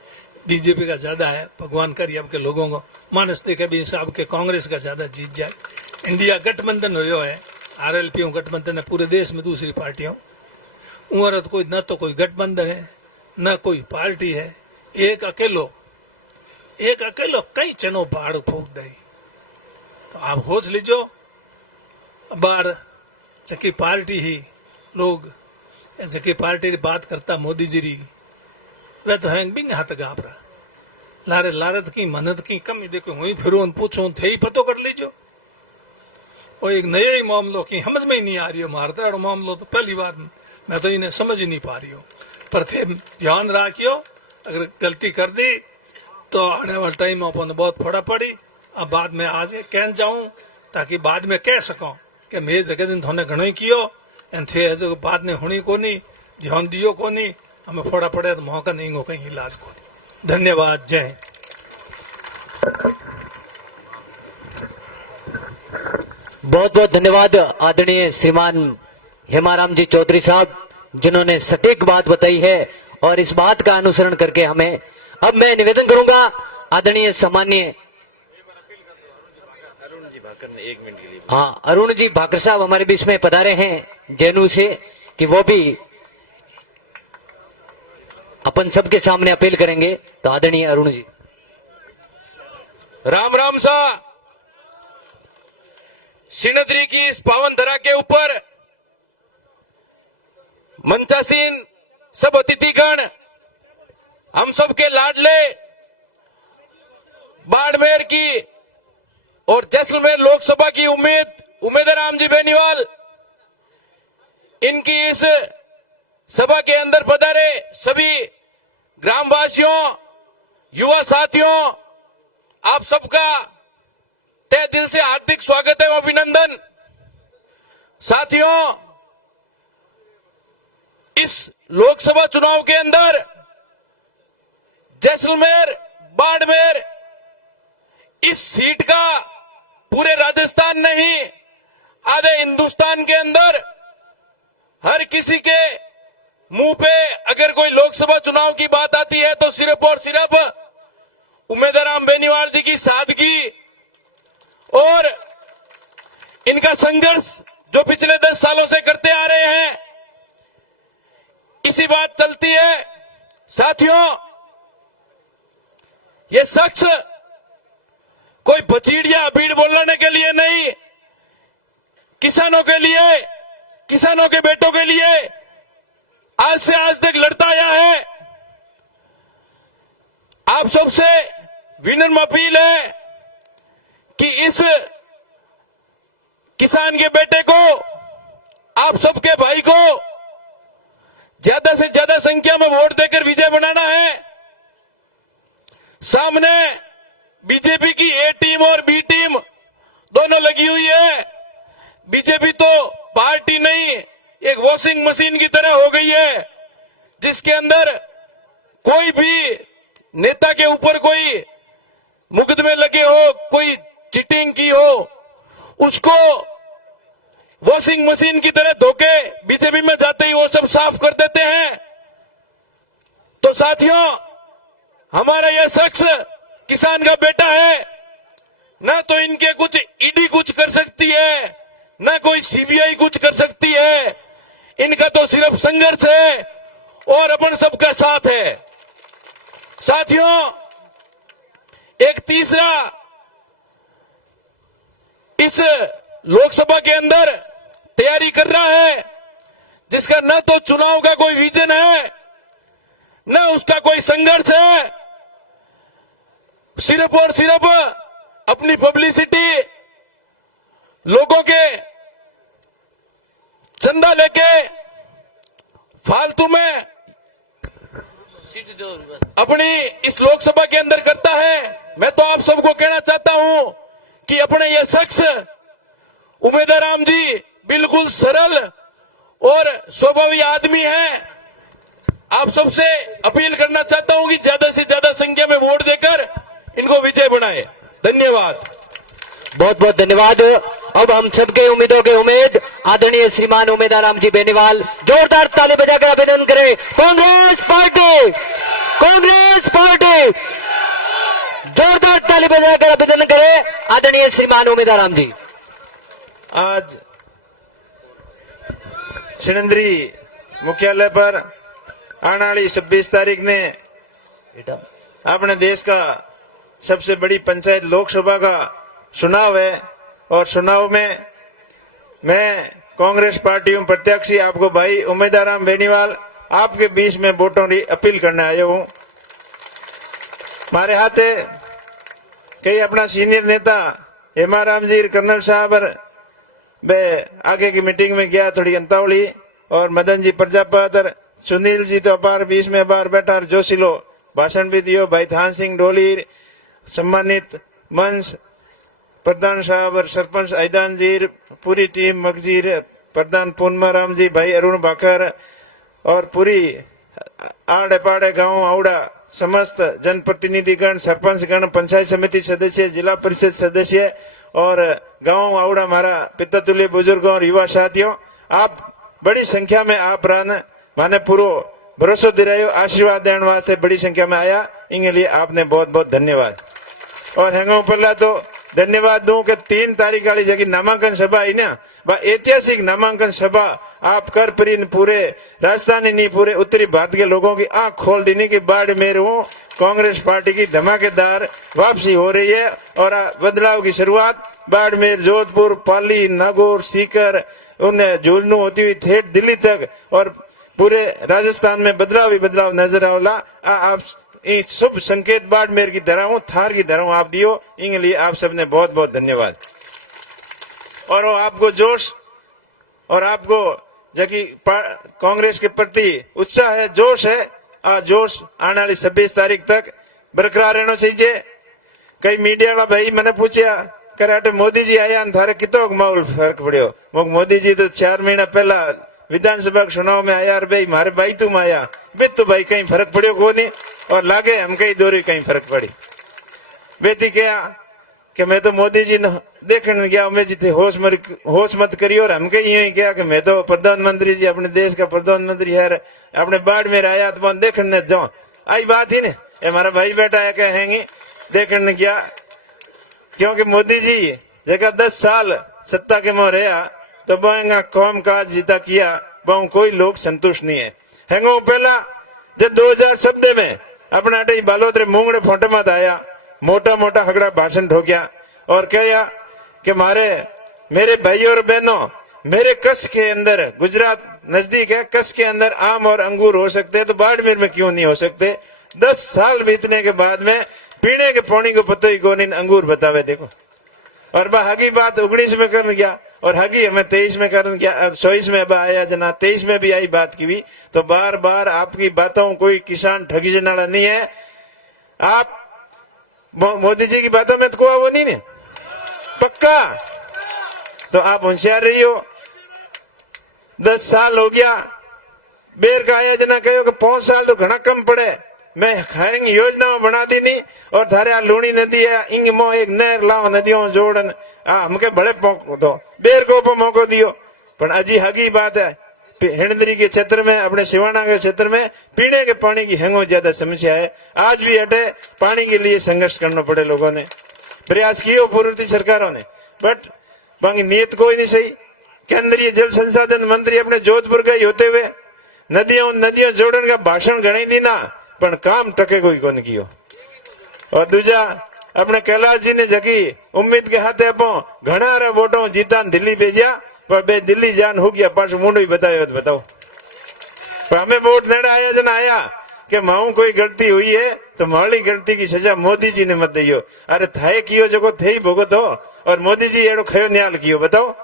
बीजेपी का ज्यादा है। भगवान करिए आपके लोगों को मानस देखे भी हिसाब के कांग्रेस का ज्यादा जीत जाए। इंडिया गठबंधन हो है आरएलपी गठबंधन है पूरे देश में दूसरी पार्टियों उम्र तो कोई न तो कोई गठबंधन है न कोई पार्टी है। एक अकेलो कई चनो पहाड़ फूक दे। तो आप सोच लीजो बार जकी पार्टी ही लोग जकी पार्टी की बात करता मोदी जी री वह तो है बिंग हाथ गाबरा लारे लारत की मनत की कमी देखो वही फिर पूछो थे ही पतो कर लीजो। और एक नया ही मामलो की समझ में ही नहीं आ रही हो। मारता है मामलो तो पहली बार मैं तो इन्हें समझ ही नहीं पा रही हूँ। पर थे ध्यान रखियो अगर गलती कर दी तो आने वाले टाइम अपन बहुत फोड़ा पड़ी। अब बाद में आज कह जाऊं ताकि बाद में कह सकूं कि मैं जगह दिन थोने घणो ही कियो एन थे जो बात ने होनी को नहीं ध्यान दियो को नहीं हमें फोड़ा पड़े तो मौका नहीं हो कहीं इलाज को नहीं। धन्यवाद। जय हिंद। बहुत बहुत धन्यवाद आदरणीय श्रीमान हेमाराम जी चौधरी साहब जिन्होंने सटीक बात बताई है और इस बात का अनुसरण करके हमें अब मैं निवेदन करूंगा आदरणीय सामान्य हाँ अरुण जी भाकर साहब हमारे बीच में पधारे हैं जेनू से कि वो भी अपन सबके सामने अपील करेंगे। तो आदरणीय अरुण जी। राम राम सा सिनदरी की इस पावन धरा के ऊपर मंचासीन सब अतिथिगण हम सबके लाडले बाड़मेर की और जैसलमेर लोकसभा की उम्मीदराम जी बेनीवाल इनकी इस सभा के अंदर पधारे सभी ग्रामवासियों युवा साथियों आप सबका तहे दिल से हार्दिक स्वागत है अभिनंदन। साथियों इस लोकसभा चुनाव के अंदर जैसलमेर बाड़मेर इस सीट का पूरे राजस्थान नहीं आधे हिंदुस्तान के अंदर हर किसी के मुंह पे अगर कोई लोकसभा चुनाव की बात आती है तो सिर्फ और सिर्फ उम्मीदराम बेनीवाल जी की सादगी और इनका संघर्ष जो पिछले 10 सालों से करते आ रहे हैं इसी बात चलती है। साथियों ये शख्स कोई बचीड़िया भीड़ बोलने के लिए नहीं किसानों के लिए, किसानों के बेटों के लिए आज से आज तक लड़ता आया है। आप सबसे विनम्र अपील है कि इस किसान के बेटे को, आप सबके भाई को ज्यादा से ज्यादा संख्या में वोट देकर विजय बनाना है। सामने बीजेपी की ए टीम और बी टीम दोनों लगी हुई है। बीजेपी तो पार्टी नहीं, एक वॉशिंग मशीन की तरह हो गई है, जिसके अंदर कोई भी नेता के ऊपर कोई मुकदमे लगे हो, कोई चीटिंग की हो, उसको वॉशिंग मशीन की तरह धोके बीजेपी में जाते ही वो सब साफ कर देते हैं। तो साथियों, हमारा यह शख्स किसान का बेटा है, ना तो इनके कुछ ईडी कुछ कर सकती है, ना कोई सीबीआई कुछ कर सकती है। इनका तो सिर्फ संघर्ष है और अपन सबका साथ है। साथियों, एक तीसरा इस लोकसभा के अंदर तैयारी कर रहा है, जिसका न तो चुनाव का कोई विजन है, न उसका कोई संघर्ष है, सिर्फ और सिर्फ अपनी पब्लिसिटी, लोगों के चंदा लेके फालतू में अपनी इस लोकसभा के अंदर करता है। मैं तो आप सबको कहना चाहता हूं कि अपने ये शख्स उमेदवार राम जी बिल्कुल सरल और स्वभावी आदमी है। आप सबसे अपील करना चाहता हूं कि ज्यादा से ज्यादा संख्या में वोट देकर इनको विजय बनाए। धन्यवाद। बहुत बहुत धन्यवाद। अब हम सबके उम्मीदों के उम्मीद आदरणीय श्रीमान उमेदवार राम जी बेनीवाल, जोरदार ताली बजाकर अभिनंदन करें। कांग्रेस पार्टी, कांग्रेस पार्टी, जोरदार ताली बजाकर अभिनंदन करें आदरणीय श्रीमान उमेदवार राम जी। आज सिणंदरी मुख्यालय पर आने वाली 26 तारीख ने अपने देश का सबसे बड़ी पंचायत लोकसभा का चुनाव है और चुनाव में मैं कांग्रेस पार्टी में प्रत्याशी आपको भाई उमेदवार राम बेनीवाल आपके बीच में वोटों की अपील करने आया हूं। हमारे हाथ कई अपना सीनियर नेता हेमाराम जी कर्नल साहब वे आगे की मीटिंग में गया थोड़ी अंतावली और मदन जी प्रजापत सुनील जी तो अपार बीच में बार बैठा और जोशीलो भाषण भी दियो। भाई थान सिंह डोली सम्मानित मंच प्रधान साहब और सरपंच ऐदान जी, पूरी टीम मगजीर प्रधान पूर्णमाराम जी, भाई अरुण भाकर और पूरी आड़े पाड़े गांव आउड़ा समस्त जनप्रतिनिधिगण, सरपंचगण, पंचायत समिति सदस्य, जिला परिषद सदस्य और गांव आउड़ा हमारा पितृतुल्य बुजुर्गों और युवा साथियों, आप बड़ी संख्या में आप माने पूरो भरोसा दिलायो, आशीर्वाद देने वास्ते बड़ी संख्या में आया, इनके लिए आपने बहुत बहुत धन्यवाद। और हेंगो पहला तो धन्यवाद दूं कि 3 तारीख वाली जगह नामांकन सभा है ना, वह ऐतिहासिक नामांकन सभा आप कर परी पूरे राजस्थान नहीं पूरे उत्तरी भारत के लोगों की आंख खोल देने के बाद मेरे हूँ कांग्रेस पार्टी की धमाकेदार वापसी हो रही है और बदलाव की शुरुआत बाड़मेर, जोधपुर, पाली, नागौर, सीकर, उन्हें झुंझुनू होती हुई ठेठ दिल्ली तक और पूरे राजस्थान में बदलाव ही बदलाव नजर आवला। आप एक शुभ संकेत बाड़मेर की तरह हूँ, थार की तरह आप दियो, इनके लिए आप सबने बहुत बहुत धन्यवाद। और आपको जोश और आपको जबकि कांग्रेस के प्रति उत्साह है, जोश है, जोश आने वाली 26 तारीख तक बरकरार रहना चाहिए। कई मीडिया वाला भाई मैंने पूछा कराटे मोदी जी आया थारे कितो माहौल फर्क पड़ियो। मोदी जी तो 4 महीना पहला विधानसभा चुनाव में आया और भाई मारे भाई तुम आया बेत तो भाई कहीं फर्क पड़ियो को नहीं और लागे हम कहीं दोरी कहीं फर्क पड़ी। बेटी क्या कि मैं तो मोदी जी देखने गया मैं जी थे होश मत करियो और हम कहीं यही क्या कि मैं तो प्रधानमंत्री जी अपने देश का प्रधानमंत्री है अपने बाड़मेर आया तो देखने जाओ आई बात ही ने हमारा भाई बेटा है कहेंगे देखने गया क्योंकि मोदी जी जगह 10 साल सत्ता के में रहा तो बहु कौम काज जीता किया बहु कोई लोग संतुष्ट नहीं है। हैंगो पहला जब 2017 में अपने अटे बालोतरे मूंगड़े फोटे मत आया मोटा मोटा हगड़ा भाषण ठोकिया और कहा कि मेरे भाइयों और बहनों, मेरे कच्छ के अंदर, गुजरात नजदीक है, कच्छ के अंदर आम और अंगूर हो सकते हैं तो बाड़मेर में क्यों नहीं हो सकते? 10 साल बीतने के बाद में पीने के पानी को पता ही कौन इन अंगूर बतावे देखो। और बा हगी बात 19 में करन गया और हगी हमें 23 में करन गया, अब 24 में अब आया जना, 23 में भी आई बात की भी। तो बार बार आपकी बातों कोई किसान ठगी जनाड़ा नहीं है। आप मोदी जी की बातों में तो कोई वो नहीं ने पक्का, तो आप होशियार रही हो। 10 साल हो गया बेर का आया जना कहो कि 5 साल तो घना कम पड़े। मैं खाएंगे योजना बना दी नहीं और थारे आ लूणी नदी है इंग मो एक नहर लाओ नदियों जोड़न हमके बड़े दो बेर को ऊपर मौको दियो। पर अजी हगी बात है हिंडदरी के क्षेत्र में, अपने सिवाना के क्षेत्र में पीने के पानी की हैंगो ज्यादा समस्या है। आज भी हटे पानी के लिए संघर्ष करना पड़े, लोगों ने प्रयास किए पूर्ववर्ती सरकारों ने, बट बाकी नीयत कोई नहीं सही। केंद्रीय जल संसाधन मंत्री अपने जोधपुर गए होते हुए नदियों जोड़न का भाषण घणी दी ना, पर काम टके कोई कौन कियो। और दूजा अपने कैलाश जी ने जगी उम्मीद के हाथे अपो घना रा वोटों जीता दिल्ली भेजा, पर बे दिल्ली जान हो गया पास मुंडो ही बतायो तो बताओ। पर हमें वोट नेड़े आया जन आया कि माऊ कोई गलती हुई है तो माली गलती की सजा मोदी जी ने मत दियो। अरे थाए कियो जो थे ही भुगत हो और मोदी जी एड़ो खयो न्याल कियो बताओ।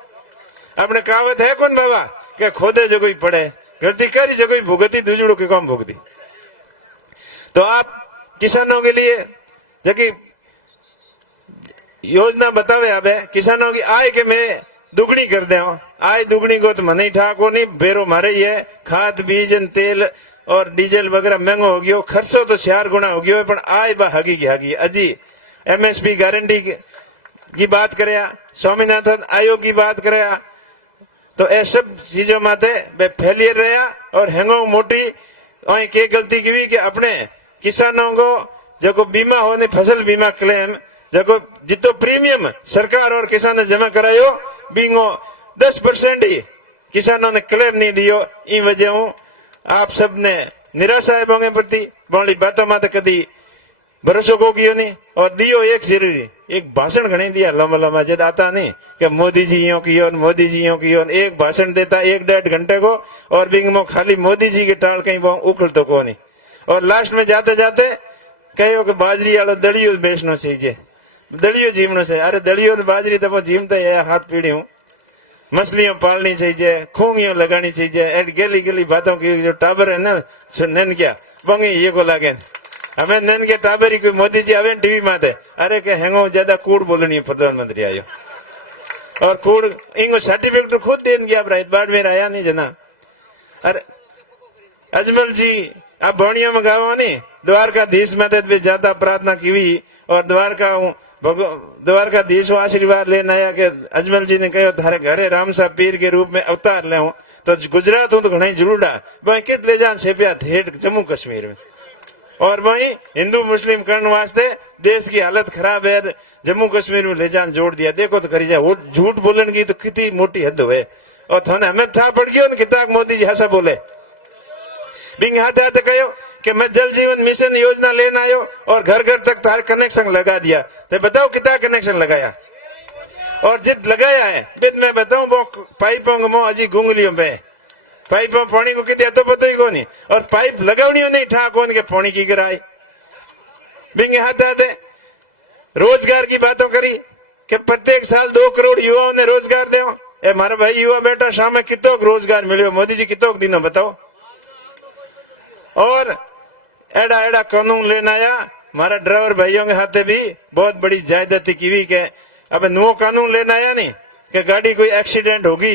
अपने कहावत है कौन बाबा के खोदे जो कोई पड़े, गलती करी जो कोई भुगती दूजड़ो के कौन भुगती। तो आप किसानों के लिए जबकि योजना बतावे अब किसानों की आय के मैं दुगनी कर दे, आय दुगनी को तो मन ही ठाको नहीं, बेरो मारे ही है, खाद बीज तेल और डीजल वगैरह महंगो हो गयो, खर्चो तो 4 गुना हो गयो, पर आय बा हगी की हगी। अजी MSP गारंटी की बात करे, स्वामीनाथन आयोग की बात करे, तो ये सब चीजों माते फेलियर रहा और हैंगो मोटी और के गलती की भी कि अपने किसानों को जो बीमा होने फसल बीमा क्लेम जो जितो प्रीमियम सरकार और किसान ने जमा करायो बिंगो 10% ही किसानों ने क्लेम नहीं दियो। इन वजह आप सब ने निराशा है बोंगे प्रति बोली बातों माते कदी भरोसा को कियो नहीं। और दियो एक जरूरी एक भाषण घने दिया लंबा लंबा जब आता नहीं कि मोदी जी यो कियो मोदी जी यो कियो, एक भाषण देता 1-1.5 घंटे को और बिंग में खाली मोदी जी के टाल कहीं वो उखल तो को नहीं। और लास्ट में जाते जाते कहो कि बाजरी वालों दलियो बेचना चाहिए, दलियो जीवना चाहिए। अरे दलियो बाजरी तो जीमते है, हाथ पीढ़ी हूँ, मछलियों पालनी चाहिए, खूंगियों लगानी चाहिए, गली गली बातों की जो टाबर है ना नन क्या बंगी ये को लागे हमें नन के टाबर ही कोई मोदी जी आवे टीवी में आते अरे के हैंगो ज्यादा कूड़ बोलनी है प्रधानमंत्री आयो और कूड़ इंगो सर्टिफिकेट तो खुद देन गया बाढ़ में आया नहीं जना। अरे अजमल जी आप भौणिया में गाँव नहीं द्वारकाधीश में तो ज्यादा प्रार्थना की हुई और द्वारकाधीश आशीर्वाद लेना आया कि अजमल जी ने कहो थारे घरे राम साहब पीर के रूप में अवतार ले तो गुजरात हूं तो घना जुड़ूडा वही कित ले जान सेपिया ठेठ जम्मू कश्मीर में और वही हिंदू मुस्लिम करने वास्ते देश की हालत खराब है जम्मू कश्मीर में ले जान जोड़ दिया। देखो तो करी जाए झूठ बोलने की तो कितनी मोटी हद हुए और थाने हमें था पड़ गयो किताब मोदी जी हंसा बोले बिंग हाथ हाथ कहो कि मैं जल जीवन मिशन योजना लेना आयो और घर घर तक तार कनेक्शन लगा दिया। तो बताओ कितना कनेक्शन लगाया और जित लगाया है बिद मैं बताऊं वो पाइपों को अजी गुंगलियों पे पाइपों पानी को कितने तो पता ही को नहीं और पाइप लगावनी नहीं ठा कौन के पानी की गिराई बिंगे हाथ हाथ रोजगार की बातों करी कि प्रत्येक साल 2 करोड़ युवाओं ने रोजगार दे। ए मारा भाई युवा बेटा शाम में कितो रोजगार मिलो मोदी जी कितो दिनों बताओ। और एड़ा एड़ा कानून लेना आया हमारा ड्राइवर भाइयों के हाथे भी बहुत बड़ी जायदादी की हुई के अब नो कानून लेना आया नहीं कि गाड़ी कोई एक्सीडेंट होगी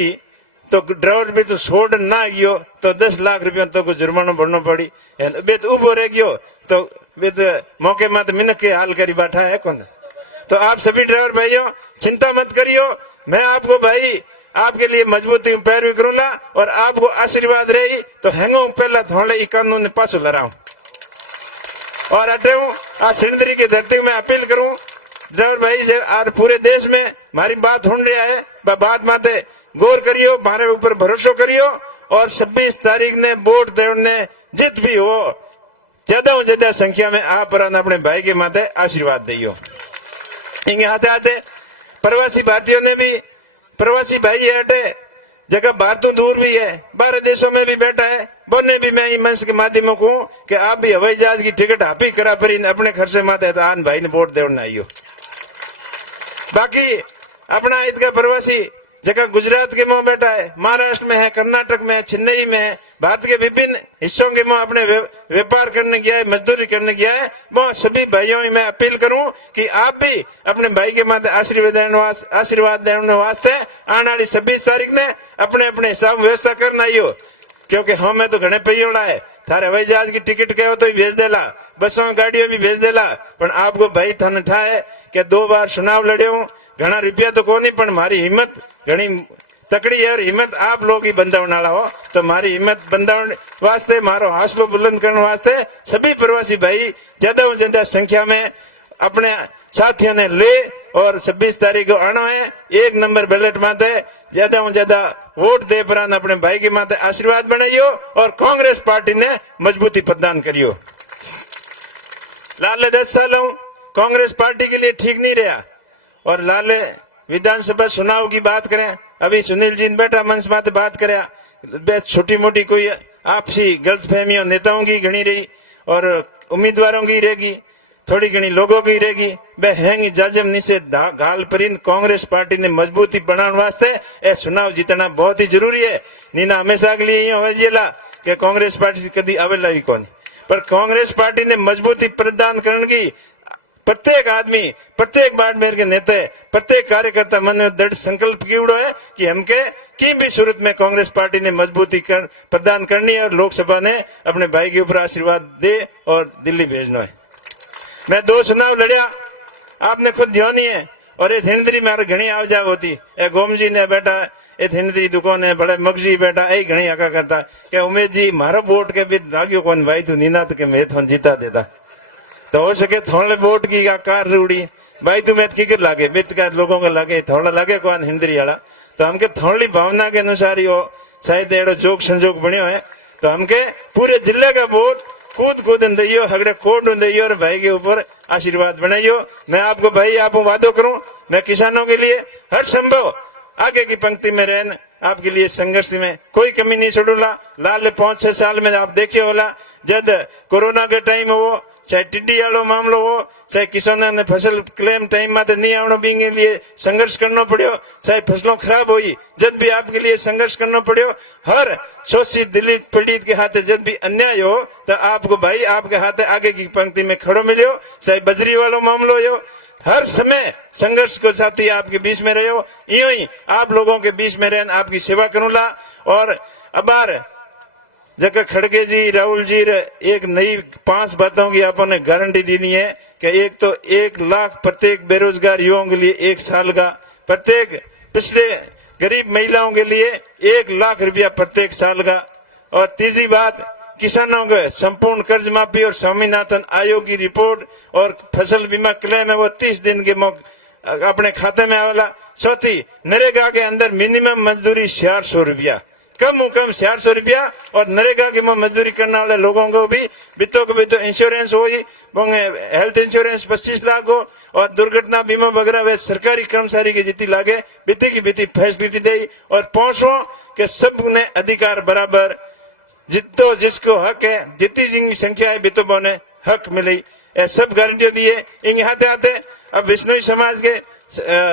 तो ड्राइवर भी तो छोड़ ना गयो तो 10 लाख रुपया तो को जुर्माना भरना पड़ी बेत उबो रह गयो तो बेत मौके में तो मिनक के हाल करी बैठा है कौन। तो आप सभी ड्राइवर भाइयों चिंता मत करियो, मैं आपको भाई आपके लिए मजबूती पैरवी करूंगा और आपको आशीर्वाद रही तो हैंगो पहला थोड़े कानून पास लड़ाऊ और अटे आज सिंदरी की धरती में अपील करूं ड्राइवर भाई से आज पूरे देश में हमारी बात सुन रहा है बात माते गौर करियो हमारे ऊपर भरोसा करियो और 26 तारीख ने वोट देने जित भी हो ज्यादा संख्या में आप अपने भाई के माते आशीर्वाद दियो। इंगे आते आते प्रवासी भारतीयों ने भी प्रवासी भाई है अटे जगह बाहर तो दूर भी है, बाहर देशों में भी बैठा है, बोलने भी मैं मंच के माध्यमों को कि आप भी हवाई जहाज की टिकट आप ही करा पर अपने खर्चे माते आन भाई ने वोट देना आइयो। बाकी अपना ईद का प्रवासी जगह गुजरात के मुंह बैठा है, महाराष्ट्र में है, कर्नाटक में है, चेन्नई में है, भारत के विभिन्न हिस्सों के मुंह अपने व्यापार करने गया है, मजदूरी करने गया है। वो सभी भाइयों में मैं अपील करूं कि आप भी अपने भाई के माथे आशीर्वाद देने वास्ते आने वाली 26 तारीख ने अपने अपने हिसाब व्यवस्था करना ही हो, क्योंकि हमें तो घने पैयोड़ा है, थारे हवाई जहाज की टिकट कहो तो भेज देला, बसों गाड़ियों भी भेज देला, पर आपको भाई थाने ठाए कि 2 बार चुनाव लड़ियो, घना रुपया तो को नहीं, पर मारी हिम्मत घनी तकड़ी है और हिम्मत आप लोग ही बंधावण वाला हो, तो मारी हिम्मत बंधावण वास्ते, मारो हौसलो बुलंद करने वास्ते सभी प्रवासी भाई ज्यादा से ज्यादा संख्या में अपने साथियों ने ले और 26 तारीख को आना है। 1 नंबर बैलेट माते ज्यादा से ज्यादा वोट दे पर अपने भाई के माते आशीर्वाद बनाइयो और कांग्रेस पार्टी ने मजबूती प्रदान करियो। लाले 10 सालों कांग्रेस पार्टी के लिए ठीक नहीं रहा और लाले विधानसभा चुनाव की बात करें, अभी सुनील जी ने बैठा मंच माते बात करे, छोटी मोटी कोई आपसी गलतफहमियों नेताओं की घनी रही और उम्मीदवारों की रहेगी, थोड़ी घनी लोगों की रहेगी, बे हैंगी जाजम नीचे घाल परिन कांग्रेस पार्टी ने मजबूती बनाने वास्ते ए चुनाव जीतना बहुत ही जरूरी है। नीना हमेशा के लिए हो जेला कि कांग्रेस पार्टी से कभी आवेला भी कौन, पर कांग्रेस पार्टी ने मजबूती प्रदान करने की प्रत्येक आदमी, प्रत्येक बाड़मेर के नेता, प्रत्येक कार्यकर्ता मन में दृढ़ संकल्प की उड़ो है कि हमके की भी सूरत में कांग्रेस पार्टी ने मजबूती प्रदान करनी है और लोकसभा ने अपने भाई के ऊपर आशीर्वाद दे और दिल्ली भेजना है। मैं 2 चुनाव लड़िया, आपने खुद ध्यान ही है, और ये हिंदरी में घनी आव जाव होती, ए गोम जी ने बैठा ये हिंदरी दुकान है, बड़े मगजी बैठा यही घनी आका करता कि उमेश जी मारो वोट के भी लाग्यो कौन भाई तू नीना तो के मैं थोन जीता देता, तो हो सके थोड़े वोट की कार रूड़ी भाई तू मैं की लागे बित का लोगों को लागे थोड़ा लागे कौन हिंदरी वाला, तो हमके थोड़ी भावना के अनुसार ही हो शायद एड़ो जोक संजोग बनियो है, तो हमके पूरे जिले का वोट कूद दियो, हगड़े कोड दियो और भाई के ऊपर आशीर्वाद बनाइयो। मैं आपको भाई आपको वादो करूं, मैं किसानों के लिए हर संभव आगे की पंक्ति में रहन आपके लिए संघर्ष में कोई कमी नहीं छोड़ूला। लाल 5-6 साल में आप देखिए होला, जब कोरोना के टाइम हो, चाहे टिड्डी वालों मामलो हो, चाहे किसानों ने फसल क्लेम टाइम में नहीं आवनो भी के लिए संघर्ष करना पड़ियो, चाहे फसलों खराब हुई जब भी आपके लिए संघर्ष करना पड़ियो, हर शोषित दलित पीड़ित के हाथे जब भी अन्याय हो तो आपको भाई आपके हाथे आगे की पंक्ति में खड़ो मिलियो, चाहे बजरी वालों मामलो हो, हर समय संघर्ष को साथी आपके बीच में रहो, यूं ही आप लोगों के बीच में रहन आपकी सेवा करूंगा। और अबार जगह खड़गे जी राहुल जी एक नई 5 बातों की आपने गारंटी देनी है कि एक तो 1 लाख प्रत्येक बेरोजगार युवाओं के लिए 1 साल का, प्रत्येक पिछले गरीब महिलाओं के लिए 1 लाख रुपया प्रत्येक साल का, और तीसरी बात किसानों के संपूर्ण कर्ज माफी और स्वामीनाथन आयोग की रिपोर्ट और फसल बीमा क्लेम है वो 30 दिन के अपने खाते में आवेला। चौथी नरेगा के अंदर मिनिमम मजदूरी 400 रुपया, कम 400 रुपया, और नरेगा के मजदूरी करने वाले लोगों को भी बितों को भी तो इंश्योरेंस हो, हेल्थ इंश्योरेंस 25 लाख हो, और दुर्घटना बीमा वगैरह वे सरकारी कर्मचारी की जीती लागे बीती की बीती फैसिलिटी दे, और पहुंचो के सब ने अधिकार बराबर जितो जिसको हक है जितनी जिनकी संख्या है बितो बोने हक मिली, सब गारंटी दिए। इन आते आते अब विष्णु समाज के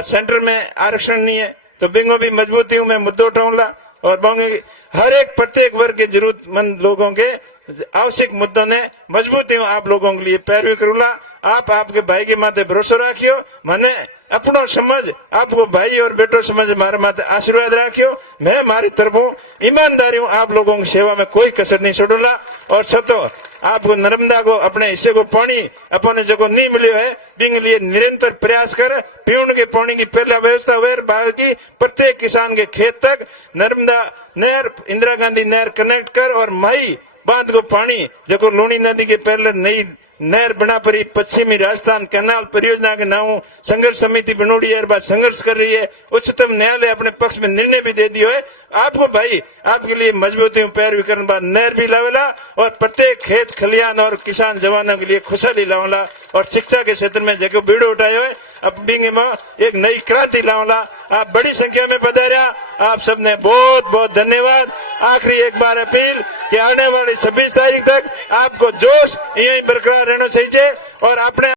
सेंटर में आरक्षण नहीं है तो बिंगो भी मजबूती हूं मैं मुद्दों उठाऊंगा, और बोंगे हर एक प्रत्येक वर्ग के जरूरतमंद लोगों के आवश्यक मुद्दों ने मजबूती हूं आप लोगों के लिए पैरवी करूंगा। आप आपके भाई के माथे भरोसा रखियो, मने अपनो समझ आपको भाई और बेटो समझ मारे माथे आशीर्वाद रखियो। मैं मारी तरफों ईमानदारी हूं आप लोगों की सेवा में कोई कसर नहीं छोड़ूंगा, और सतो आपको नर्मदा को अपने हिस्से को पानी अपने जगह नहीं मिले है बिंग लिए निरंतर प्रयास कर पीने के पानी की पहला व्यवस्था हुए, बाकी प्रत्येक किसान के खेत तक नर्मदा नहर इंदिरा गांधी नहर कनेक्ट कर, और मई बांध को पानी जो लूणी नदी के पहले नई नहर बना पड़ी, पश्चिमी राजस्थान कैनाल परियोजना के नाम संघर्ष समिति बनोड़ी है, बाद संघर्ष कर रही है। उच्चतम न्यायालय अपने पक्ष में निर्णय भी दे दियो है। आपको भाई आपके लिए मजबूती पैरवी करने बाद नहर भी लावेला, और प्रत्येक खेत खलियान और किसान जवानों के लिए खुशहाली लावेला, और शिक्षा के क्षेत्र में जगह बीड़ो उठायो है अब बिंग में एक नई क्रांति लावेला। आप बड़ी संख्या में पधारा, आप सबने बहुत बहुत धन्यवाद। आखिरी एक बार अपील कि आने वाली 26 तारीख तक आपको जोश यही बरकरार रहना चाहिए और अपने